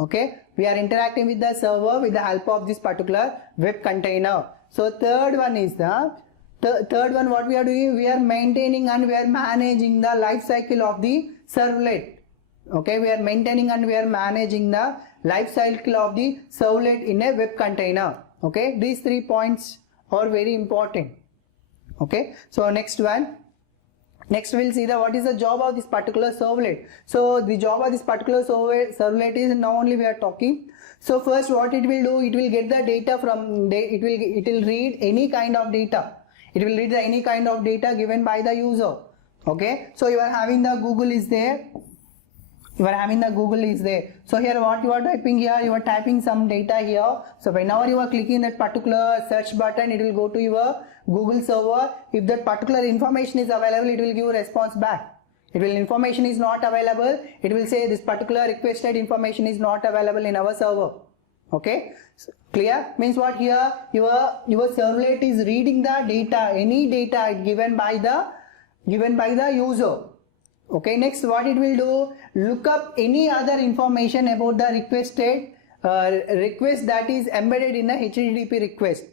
Okay, we are interacting with the server with the help of this particular web container. So third one is third one. What we are doing? We are maintaining and we are managing the life cycle of the servlet. Okay, we are maintaining and we are managing the life cycle of the servlet in a web container. Okay, these 3 points are very important. Okay, so next we'll see what is the job of this particular servlet. So the job of this particular servlet is, now only we are talking. So first what it will do, it will get the data from it will read any kind of data. It will read any kind of data given by the user. Okay, so you are having the Google is there. So here what you are typing here, you are typing some data here. So whenever you are clicking that particular search button, it will go to your Google server. If that particular information is available, it will give a response back. If information is not available, it will say this particular requested information is not available in our server. Okay, so clear? Means what here? Your servlet is reading the data, any data given by the user. Okay, next what it will do, look up any other information about the request that is embedded in the HTTP request.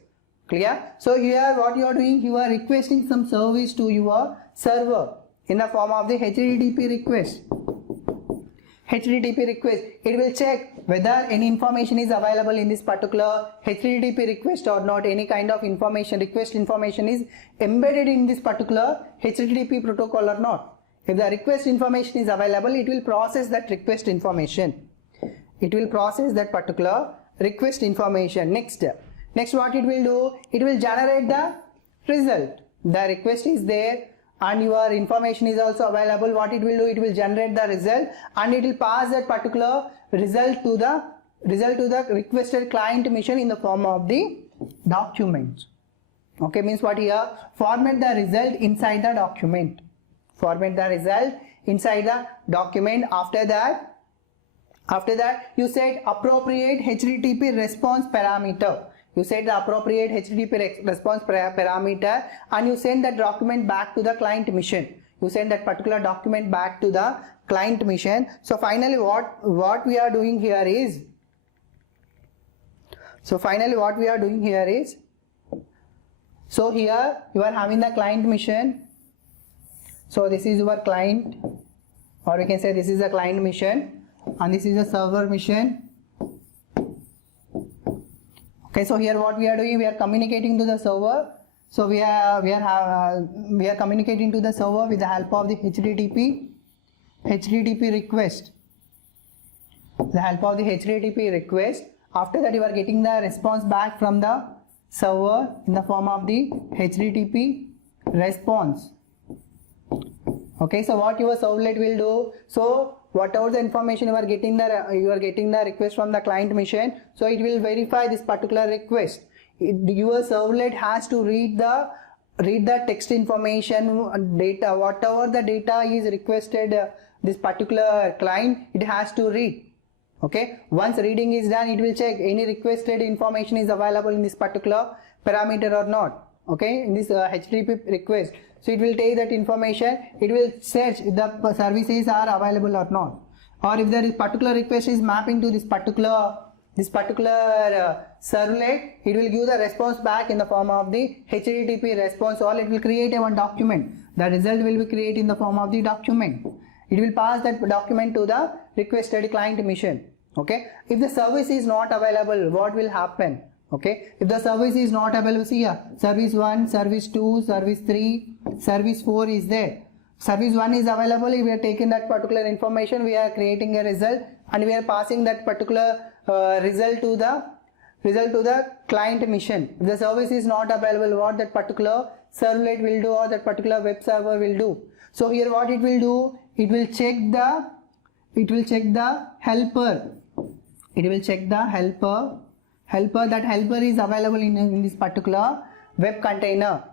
Clear? So here what you are doing, you are requesting some service to your server in the form of the HTTP request. It will check whether any information is available in this particular HTTP request or not. Any kind of request information is embedded in this particular HTTP protocol or not. If the request information is available, it will process that request information. It will process that particular request information. Next what it will do, it will generate the result. The request is there and your information is also available. What it will do, it will generate the result and it will pass that particular result to the requested client mission in the form of the document. Okay, means what here? Format the result inside the document. Format the result inside the document. After that you set appropriate HTTP response parameter. You set the appropriate HTTP response parameter and you send that document back to the client mission. You send that particular document back to the client mission. So finally what we are doing here is, so here you are having the client mission. So this is your client, or we can say this is a client mission and this is a server mission. Okay, so here what we are doing, we are communicating to the server. So we are communicating to the server with the help of the HTTP request. The help of the HTTP request, After that you are getting the response back from the server in the form of the HTTP response. Okay, so what your servlet will do, so whatever the information you are getting the request from the client machine, so it will verify this particular request. Your servlet has to read the text information, data, whatever the data is requested, this particular client, it has to read. Okay, once reading is done, it will check any requested information is available in this particular parameter or not. Okay, in this HTTP request, so it will take that information, it will search if the services are available or not, or if there is particular request is mapping to this particular servlet, it will give the response back in the form of the HTTP response, or it will create a one document. The result will be created in the form of the document. It will pass that document to the requested client machine. Okay, if the service is not available, what will happen? Okay, if the service is not available, see here, service 1, service 2, service 3, service 4 is there. Service 1 is available, if we are taking that particular information, we are creating a result and we are passing that particular result to the client machine. If the service is not available, what that particular servlet will do, or that particular web server will do. So here what it will do, it will check the helper. It will check the helper. That helper is available in this particular web container.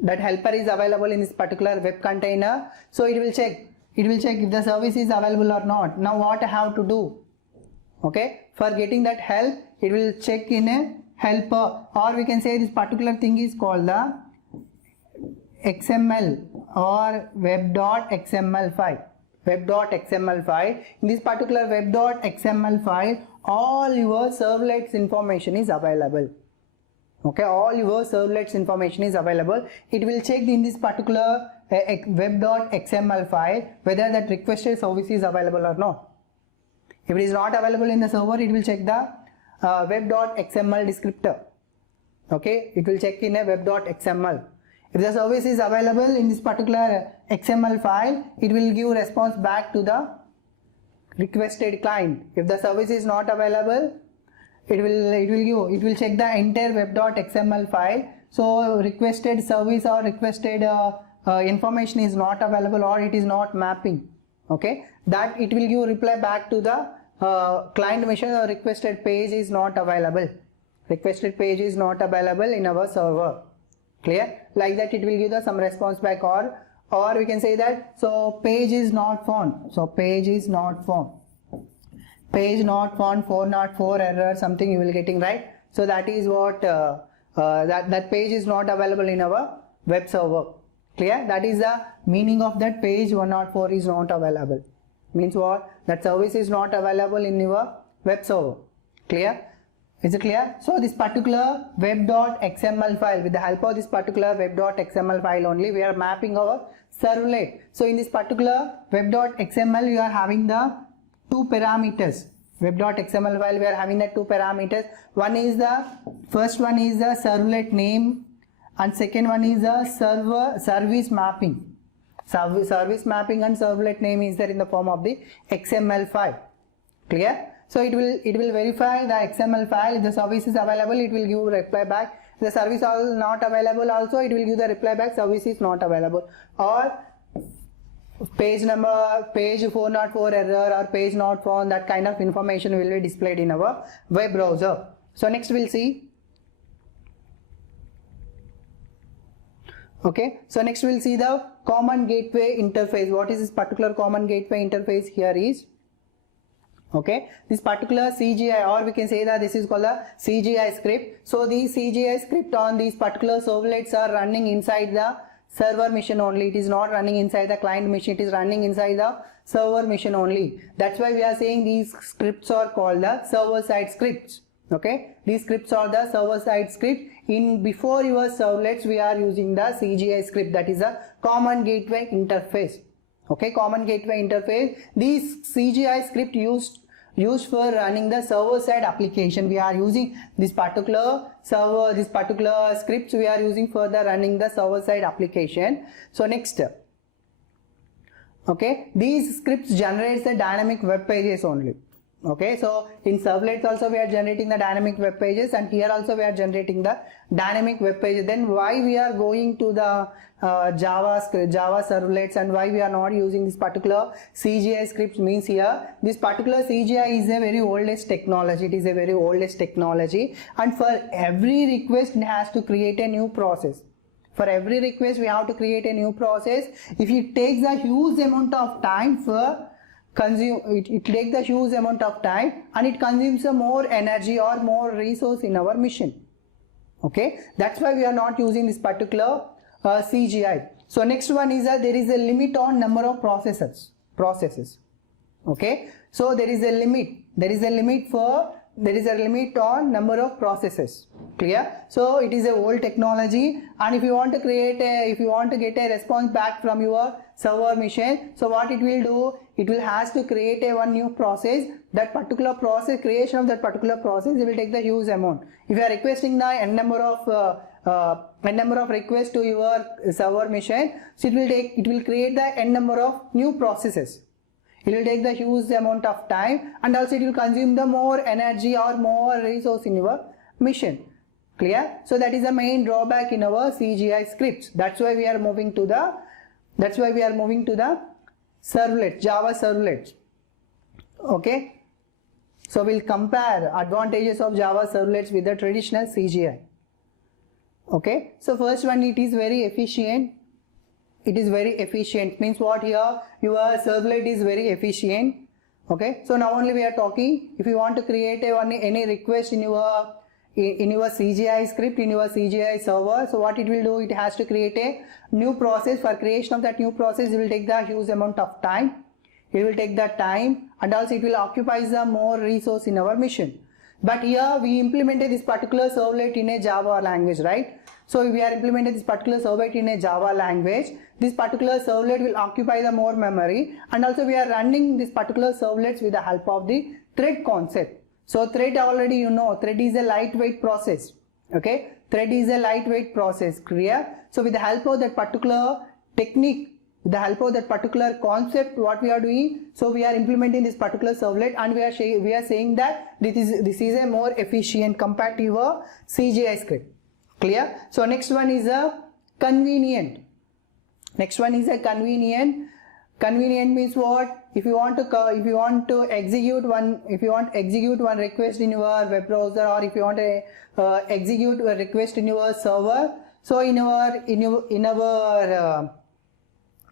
That helper is available in this particular web container. So it will check if the service is available or not. Now what I have to do? Okay, for getting that help, it will check in a helper, or we can say this particular thing is called the XML or web.xml file. Web.xml file. In this particular web.xml file, all your servlets information is available. Okay, all your servlets information is available. It will check in this particular web.xml file whether that requested service is available or not. If it is not available in the server, it will check the web.xml descriptor. Okay, it will check in a web.xml. If the service is available in this particular XML file, it will give response back to the requested client. If the service is not available, it will check the entire web.xml file. So requested service or requested information is not available, or it is not mapping. Okay, that it will give reply back to the client machine, or requested page is not available. Requested page is not available in our server. Clear? Like that it will give the some response back, or we can say that, so page is not found. So page is not found. Page not found, 404 error, something you will getting, right? So that is what that page is not available in our web server. Clear? That is the meaning of that page 104 is not available. Means what? That service is not available in your web server. Clear? Is it clear? So this particular web.xml file, with the help of this particular web.xml file only, we are mapping our servlet. So in this particular web.xml, you are having the two parameters. Web.xml file, we are having the two parameters. First one is the servlet name, and second one is the service mapping. Service mapping and servlet name is there in the form of the XML file. Clear? So it will verify the XML file. If the service is available, it will give reply back. If the service is not available also, it will give the reply back, service is not available. Or page 404 error, or page not found, that kind of information will be displayed in our web browser. So next we'll see. Okay, so next we'll see the common gateway interface. What is this particular common gateway interface? Here is, okay, this particular CGI, or we can say that this is called a CGI script. So these CGI script on these particular servlets are running inside the server machine only. It is not running inside the client machine, it is running inside the server machine only. That's why we are saying these scripts are called the server side scripts. Okay, these scripts are the server side script. Before your servlets, we are using the CGI script, that is a common gateway interface. Okay, common gateway interface. These CGI script used for running the server side application. We are using this particular scripts we are using for the running the server side application. So next, okay, these scripts generates the dynamic web pages only. Okay, so in servlets also we are generating the dynamic web pages, and here also we are generating the dynamic web pages. Then why we are going to the Java servlets, and why we are not using this particular CGI script? Means here this particular CGI is a very oldest technology. It is a very oldest technology, and for every request it has to create a new process. For every request we have to create a new process. If it takes a huge amount of time for it takes a huge amount of time, and it consumes a more energy or more resource in our mission. Okay, that's why we are not using this particular CGI. So next one is that there is a limit on number of processes. Okay, so there is a limit on number of processes. Clear? So it is a old technology, and if you want to get a response back from your server machine, so what it will do, it will has to create one new process. That particular process, creation of that particular process, it will take the huge amount. If you are requesting the n number of requests to your server machine, so it will create the n number of new processes. It will take the huge amount of time, and also it will consume the more energy or more resource in your mission. Clear? So that is the main drawback in our CGI scripts. That's why we are moving to the servlet, Java servlets. Okay, so we'll compare advantages of Java servlets with the traditional CGI. Okay, so first one, it is very efficient. Means what? Here your servlet is very efficient. Okay, so now only we are talking, if you want to create any request in your CGI script, in your CGI server, so what it will do, it has to create a new process. For creation of that new process, it will take the huge amount of time. It will take that time, and also it will occupy the more resource in our mission. But here we implemented this particular servlet in a Java language, right? So we are implementing this particular servlet in a Java language. This particular servlet will occupy the more memory, and also we are running this particular servlets with the help of the thread concept. So thread, already you know, thread is a lightweight process. Okay, thread is a lightweight process. Clear? So with the help of that particular technique, with the help of that particular concept, what we are doing, so we are implementing this particular servlet, and we are saying that this is a more efficient compared to your CGI script. Clear? So next one is a convenient. Convenient means what? If you want to execute one request in your web browser, or if you want to execute a request in your server, so in our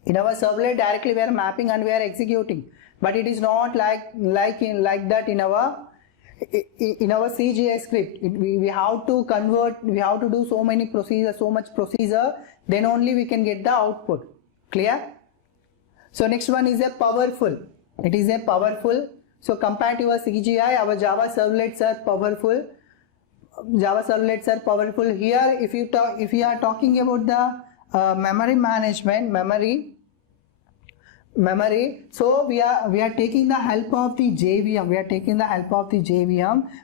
servlet directly we are mapping and we are executing, but it is not like that in our CGI script. We have to convert, we have to do so much procedure, then only we can get the output. Clear? So next one is a powerful. It is a powerful. So compared to our CGI, our Java servlets are powerful. Here, if you are talking about the memory management, so we are taking the help of the JVM.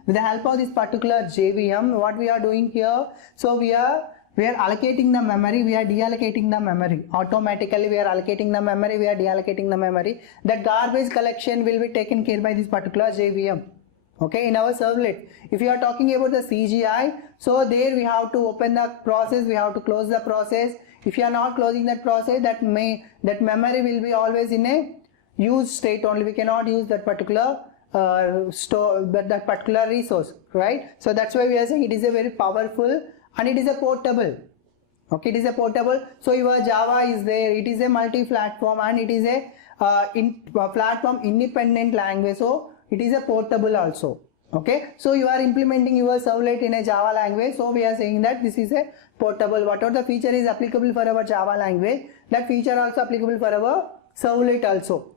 With the help of this particular JVM, what we are doing here, so we are allocating the memory, we are deallocating the memory. Automatically we are allocating the memory, we are deallocating the memory. That garbage collection will be taken care by this particular JVM. Okay, in our servlet. If you are talking about the CGI, so there we have to open the process, we have to close the process. If you are not closing that process, that memory will be always in a used state only. We cannot use that particular that particular resource, right? So that's why we are saying it is a very powerful, and it is a portable. Okay, it is a portable. So your Java is there, it is a multi-platform, and it is a platform independent language, so it is a portable also. Okay, so you are implementing your servlet in a Java language, so we are saying that this is a portable. Whatever the feature is applicable for our Java language, that feature also applicable for our servlet also.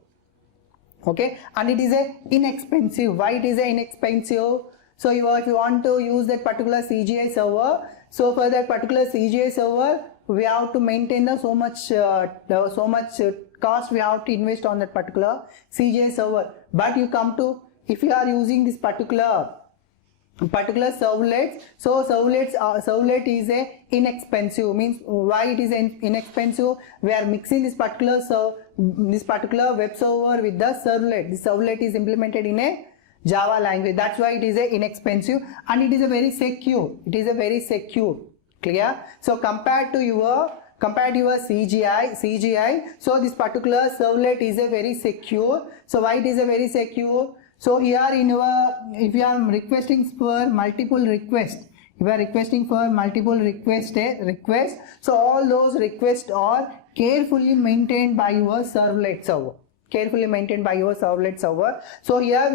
Okay, and it is a inexpensive. Why it is a inexpensive? So if you want to use that particular CGI server, so for that particular CGI server, we have to maintain so much cost we have to invest on that particular CGI server. But you come to, if you are using this particular servlets, so servlet is a inexpensive. Means why it is inexpensive? We are mixing this particular web server with the servlet. The servlet is implemented in a Java language. That's why it is a inexpensive and it is a very secure. It is a very secure. Clear? So compared to your CGI, so this particular servlet is a very secure. So why it is a very secure? So here in your, if you are requesting for multiple requests, if you are requesting for multiple requests, so all those requests are carefully maintained by your servlet server. Carefully maintained by your servlet server. So here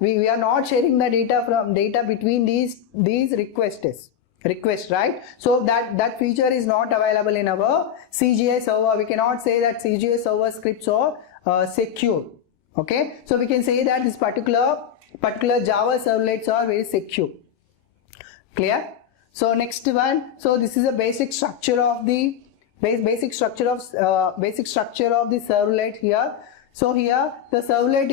we are not sharing the data between these requests, right? So that feature is not available in our CGI server. We cannot say that CGI server scripts are secure. Okay, so we can say that this particular Java servlets are very secure. Clear? So next one, so this is a basic structure of the basic structure of the servlet here. So here the servlet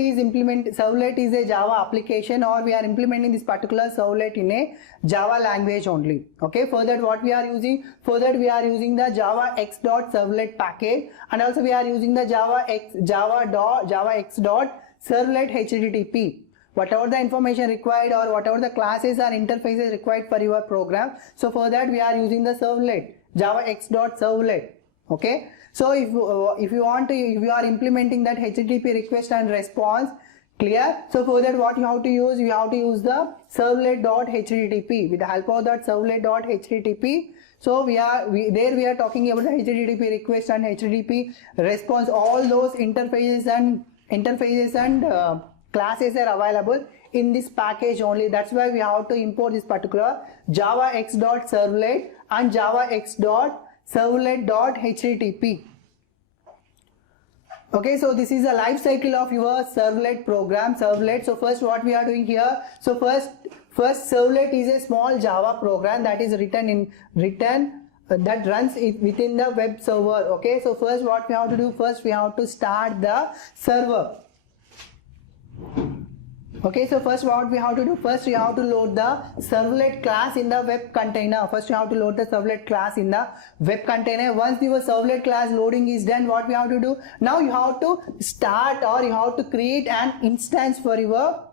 is a Java application, or we are implementing this particular servlet in a Java language only. Okay, for that what we are using? For that we are using the Java X.servlet package, and also we are using the Java X.servlet HTTP. Whatever the information required or whatever the classes or interfaces required for your program, so for that we are using the servlet, Java X.servlet. Okay, so if you are implementing that HTTP request and response, clear? So for that what you have to use? You have to use the servlet.http. With the help of that servlet.http, so we are talking about the HTTP request and HTTP response. All those interfaces and classes are available in this package only. That's why we have to import this particular Java X.servlet and Java X.servlet.http. Okay, so this is a life cycle of your servlet program. So first what we are doing here, so first servlet is a small Java program that is written that runs within the web server. Okay, so first what we have to do, first we have to start the server. Okay, so first what we have to do, first you have to load the servlet class in the web container. First you have to load the servlet class in the web container. Once your servlet class loading is done, what we have to do, now you have to start, or you have to create an instance for your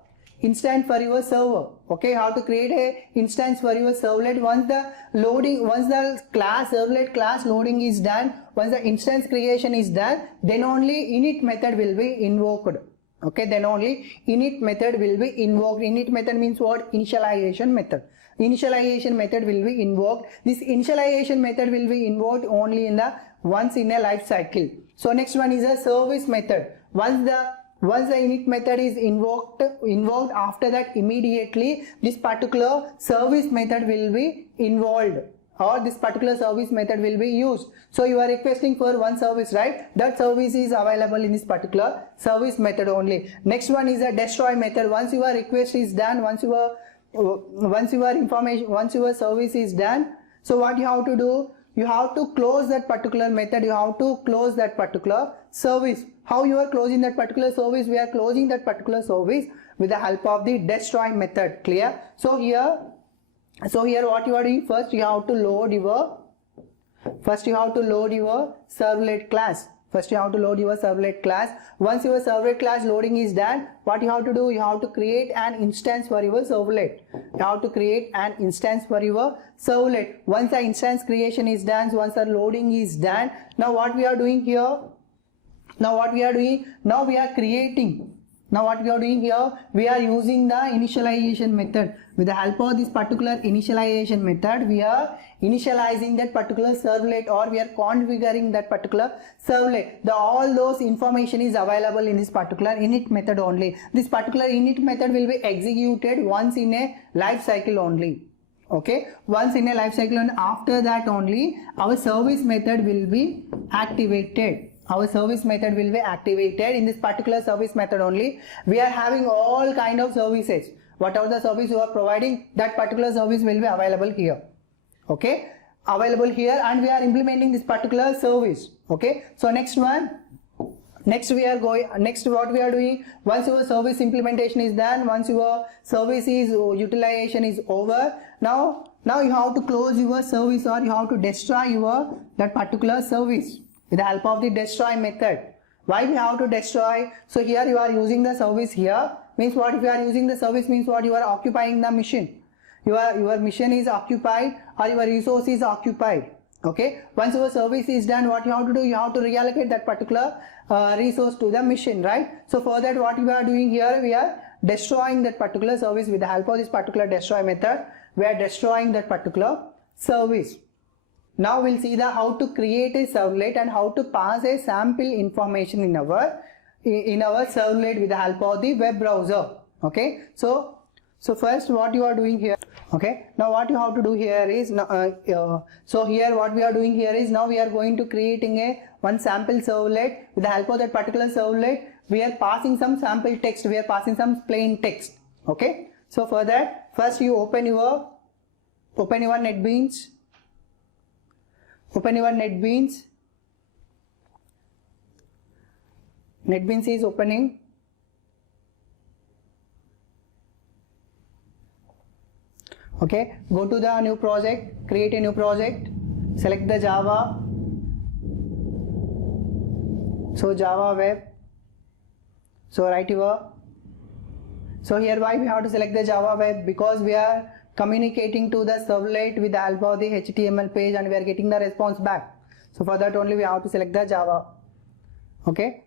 server. Okay, you have to create a instance for your servlet. Once the servlet class loading is done, once the instance creation is done, then only init method will be invoked. Okay, then only init method will be invoked. Init method means what? Initialization method. Initialization method will be invoked. This initialization method will be invoked only once in a life cycle. So next one is a service method. Once the init method is invoked, after that immediately this particular service method will be involved, or this particular service method will be used. So you are requesting for one service, right? That service is available in this particular service method only. Next one is a destroy method. Once your request is done, once your service is done, so what you have to do, you have to close that particular method, you have to close that particular service. How you are closing that particular service? We are closing that particular service with the help of the destroy method. Clear? So here what you are doing, first you have to load your servlet class. Once your servlet class loading is done, what you have to do, you have to create an instance for your servlet. Once the instance creation is done, once the loading is done, now what we are doing here, we are using the initialization method. With the help of this particular initialization method, we are initializing that particular servlet, or we are configuring that particular servlet. All those information is available in this particular init method only. This particular init method will be executed once in a life cycle only. Okay, once in a life cycle, and after that only our service method will be activated. In this particular service method only, we are having all kind of services. Whatever the service you are providing, that particular service will be available here. Okay, available here, and we are implementing this particular service. Okay, so next what we are doing, once your service implementation is done, once your service utilization is over, now you have to close your service, or you have to destroy that particular service with the help of the destroy method. Why we have to destroy? So here you are using the service here. means what? If you are using the service means what? You are occupying the machine. Your mission is occupied or your resource is occupied. Okay, once your service is done, what you have to do? You have to reallocate that particular resource to the machine, right? So for that, what we are doing here, we are destroying that particular service with the help of this particular destroy method. We are destroying that particular service. Now we'll see the how to create a servlet and how to pass a sample information in our servlet with the help of the web browser. Okay, so first what you are doing here. Okay, now what you have to do here is so here what we are doing here is now we are going to creating one sample servlet. With the help of that particular servlet, we are passing some sample text, we are passing some plain text. Okay, so for that, first you open your NetBeans. Open your NetBeans. NetBeans is opening. Okay, go to the new project, create a new project, select the Java. So Java web. So write your. So here why we have to select the Java web? Because we are communicating to the servlet with the help of the HTML page and we are getting the response back. So for that only we have to select the Java. Okay.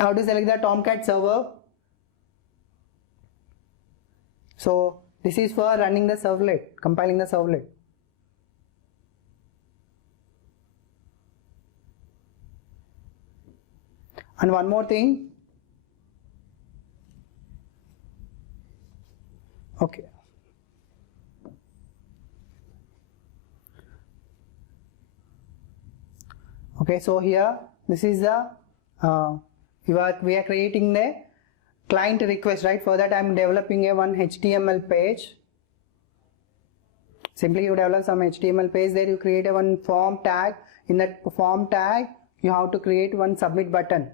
How to select the Tomcat server. So this is for running the servlet, compiling the servlet. And one more thing. Okay. Okay, so here this is the we are creating the client request, right? For that I am developing one HTML page. Simply you develop some HTML page, there you create one form tag. In that form tag you have to create one submit button.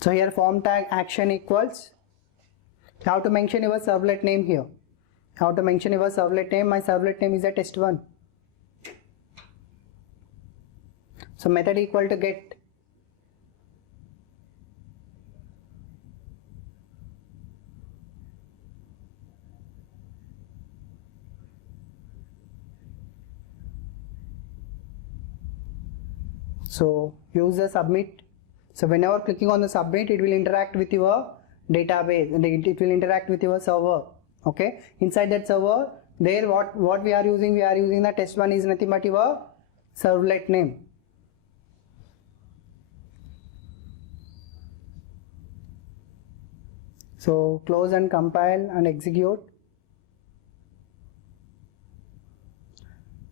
So here form tag action equals, you have to mention your servlet name here. You have to mention your servlet name. My servlet name is a test1. So method equal to get. So use the submit. So whenever clicking on the submit, it will interact with your database and it will interact with your server. Okay, inside that server, there what we are using the test1 is nothing but your servlet name. So close and compile and execute.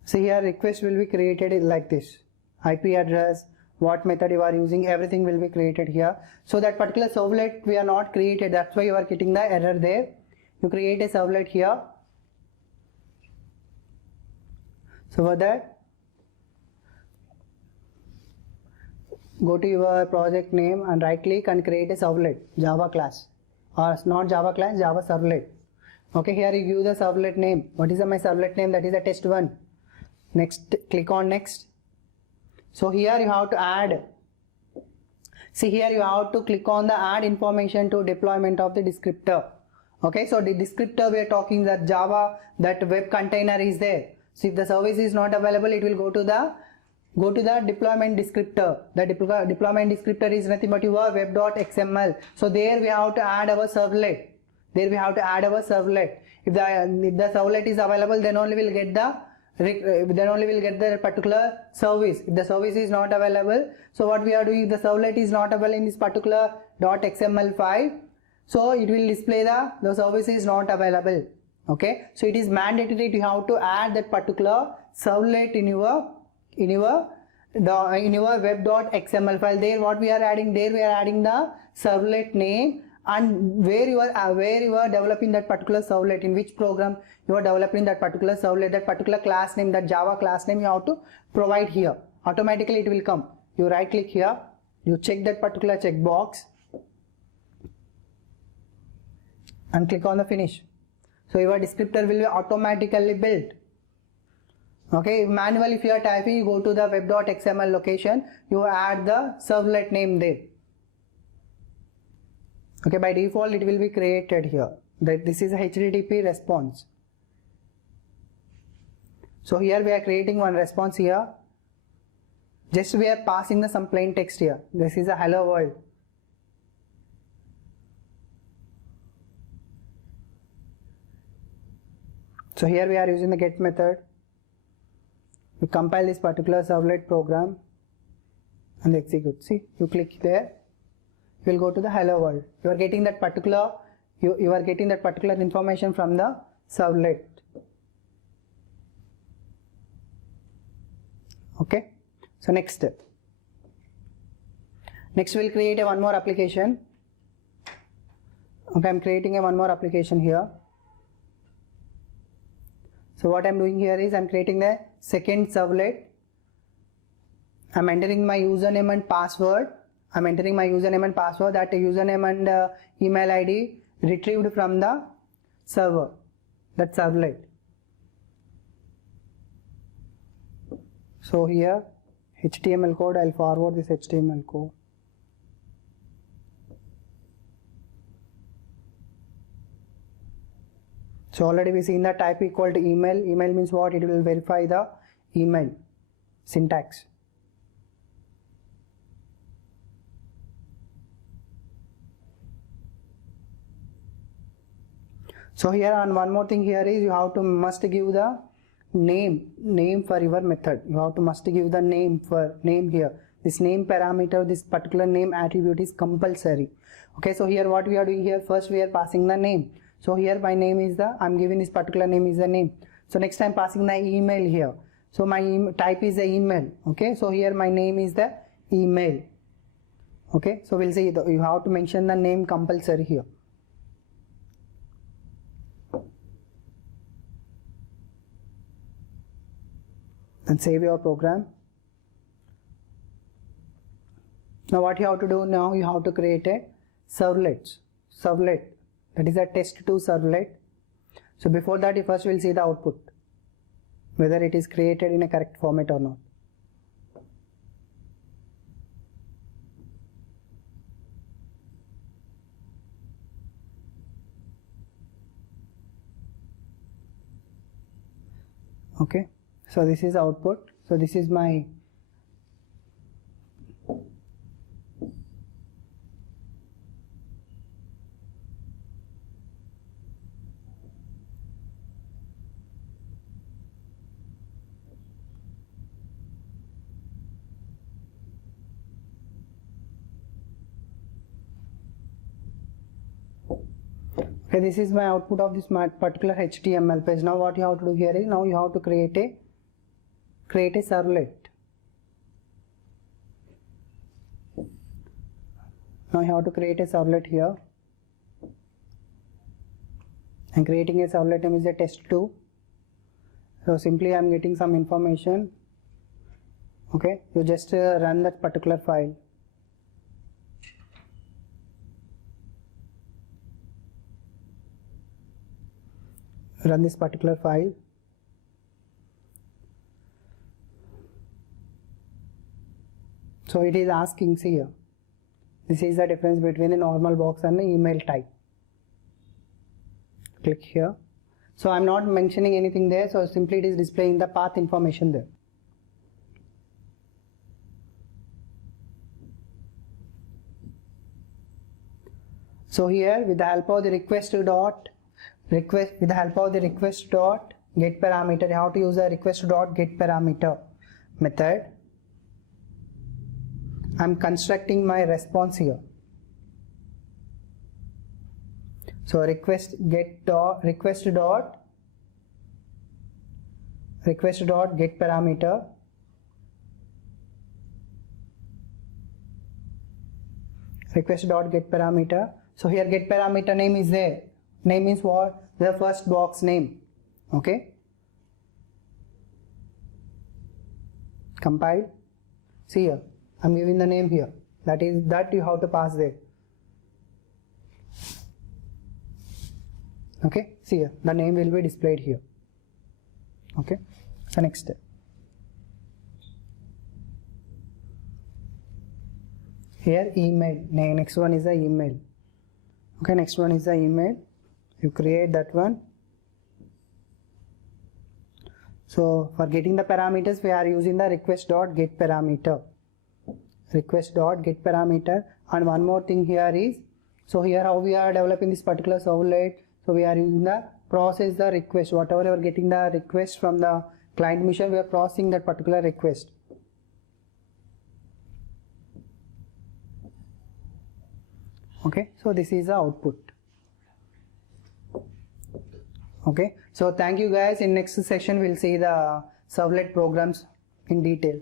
See here request will be created like this. IP address, what method you are using, everything will be created here. So that particular servlet we are not created, that's why you are getting the error there. You create a servlet here. So for that, go to your project name and right click and create a servlet, Java class, or not Java class, Java servlet. Okay, here you give the servlet name. What is my servlet name? That is a test1. Next, click on next. So here you have to add. See here you have to click on the add information to deployment of the descriptor. Okay, so the descriptor we are talking that Java, that web container is there. So if the service is not available, it will go to the deployment descriptor. The deployment descriptor is nothing but your web.xml. So there we have to add our servlet. There we have to add our servlet. If the servlet is available, then only we'll get the particular service. If the service is not available, so what we are doing, if the servlet is not available in this particular .xml file, so it will display the service is not available. Okay, so it is mandatory to have to add that particular servlet in your web.xml file. There what we are adding, there we are adding the servlet name and where you are developing that particular servlet, in which program you are developing that particular servlet, that particular class name, that Java class name you have to provide here. Automatically it will come. You right click here, you check that particular checkbox and click on the finish. So your descriptor will be automatically built. Okay, manually if you are typing, you go to the web.xml location, you add the servlet name there. Okay, by default it will be created here. That this is a HTTP response. So here we are creating one response here. Just we are passing the some plain text here. This is a hello world. So here we are using the get method. You compile this particular servlet program and execute. See, you click there, you will go to the hello world. You are getting that particular you are getting that particular information from the servlet. Okay. So next step. Next we'll create a one more application. Okay, I'm creating a one more application here. So what I'm doing here is I'm creating the second servlet. I'm entering my username and password. That username and email ID retrieved from the server, that servlet. So here HTML code, I'll forward this HTML code. So already we seen the type equal to email. Email means what? It will verify the email syntax. So here, and one more thing here is you have to must give the name for your method. You have to must give the name here. This name parameter, this particular name attribute is compulsory. Okay, so here what we are doing here, first we are passing the name. So here my name is I'm giving this particular name is the name. So next I'm passing the email here. So my type is the email. Okay, so here my name is the email. Okay, so we'll see you have to mention the name compulsory here. And save your program. Now what you have to do now, you have to create a servlet, that is a test2 servlet. So before that, you first will see the output, whether it is created in a correct format or not. Okay, so this is output. So this is my okay, this is my output of this particular HTML page. Now what you have to do here is, now you have to create a servlet. Now you have to create a servlet here. I'm creating a servlet name is a test2. So simply I'm getting some information. Okay, you just run that particular file. Run this particular file. So it is asking, see here, this is the difference between a normal box and an email type. Click here. So I'm not mentioning anything there, so simply it is displaying the path information there. So here with the help of the request dot get parameter, you have to use the request dot get parameter method. I'm constructing my response here. So request dot get parameter. Request dot get parameter. So here get parameter name is there. Name means what? The first box name. Okay. Compile. See here, I'm giving the name here. That you have to pass there. Okay. See here, the name will be displayed here. Okay. So next step. here email, next one is the email. Okay, next one is the email. You create that one. So for getting the parameters, we are using the request.get parameter. Request.get parameter. And one more thing here is, so here how we are developing this particular servlet. So we are using the process the request. Whatever we are getting the request from the client mission, we are processing that particular request. Okay, so this is the output. Okay, so thank you guys. In next session we'll see the servlet programs in detail.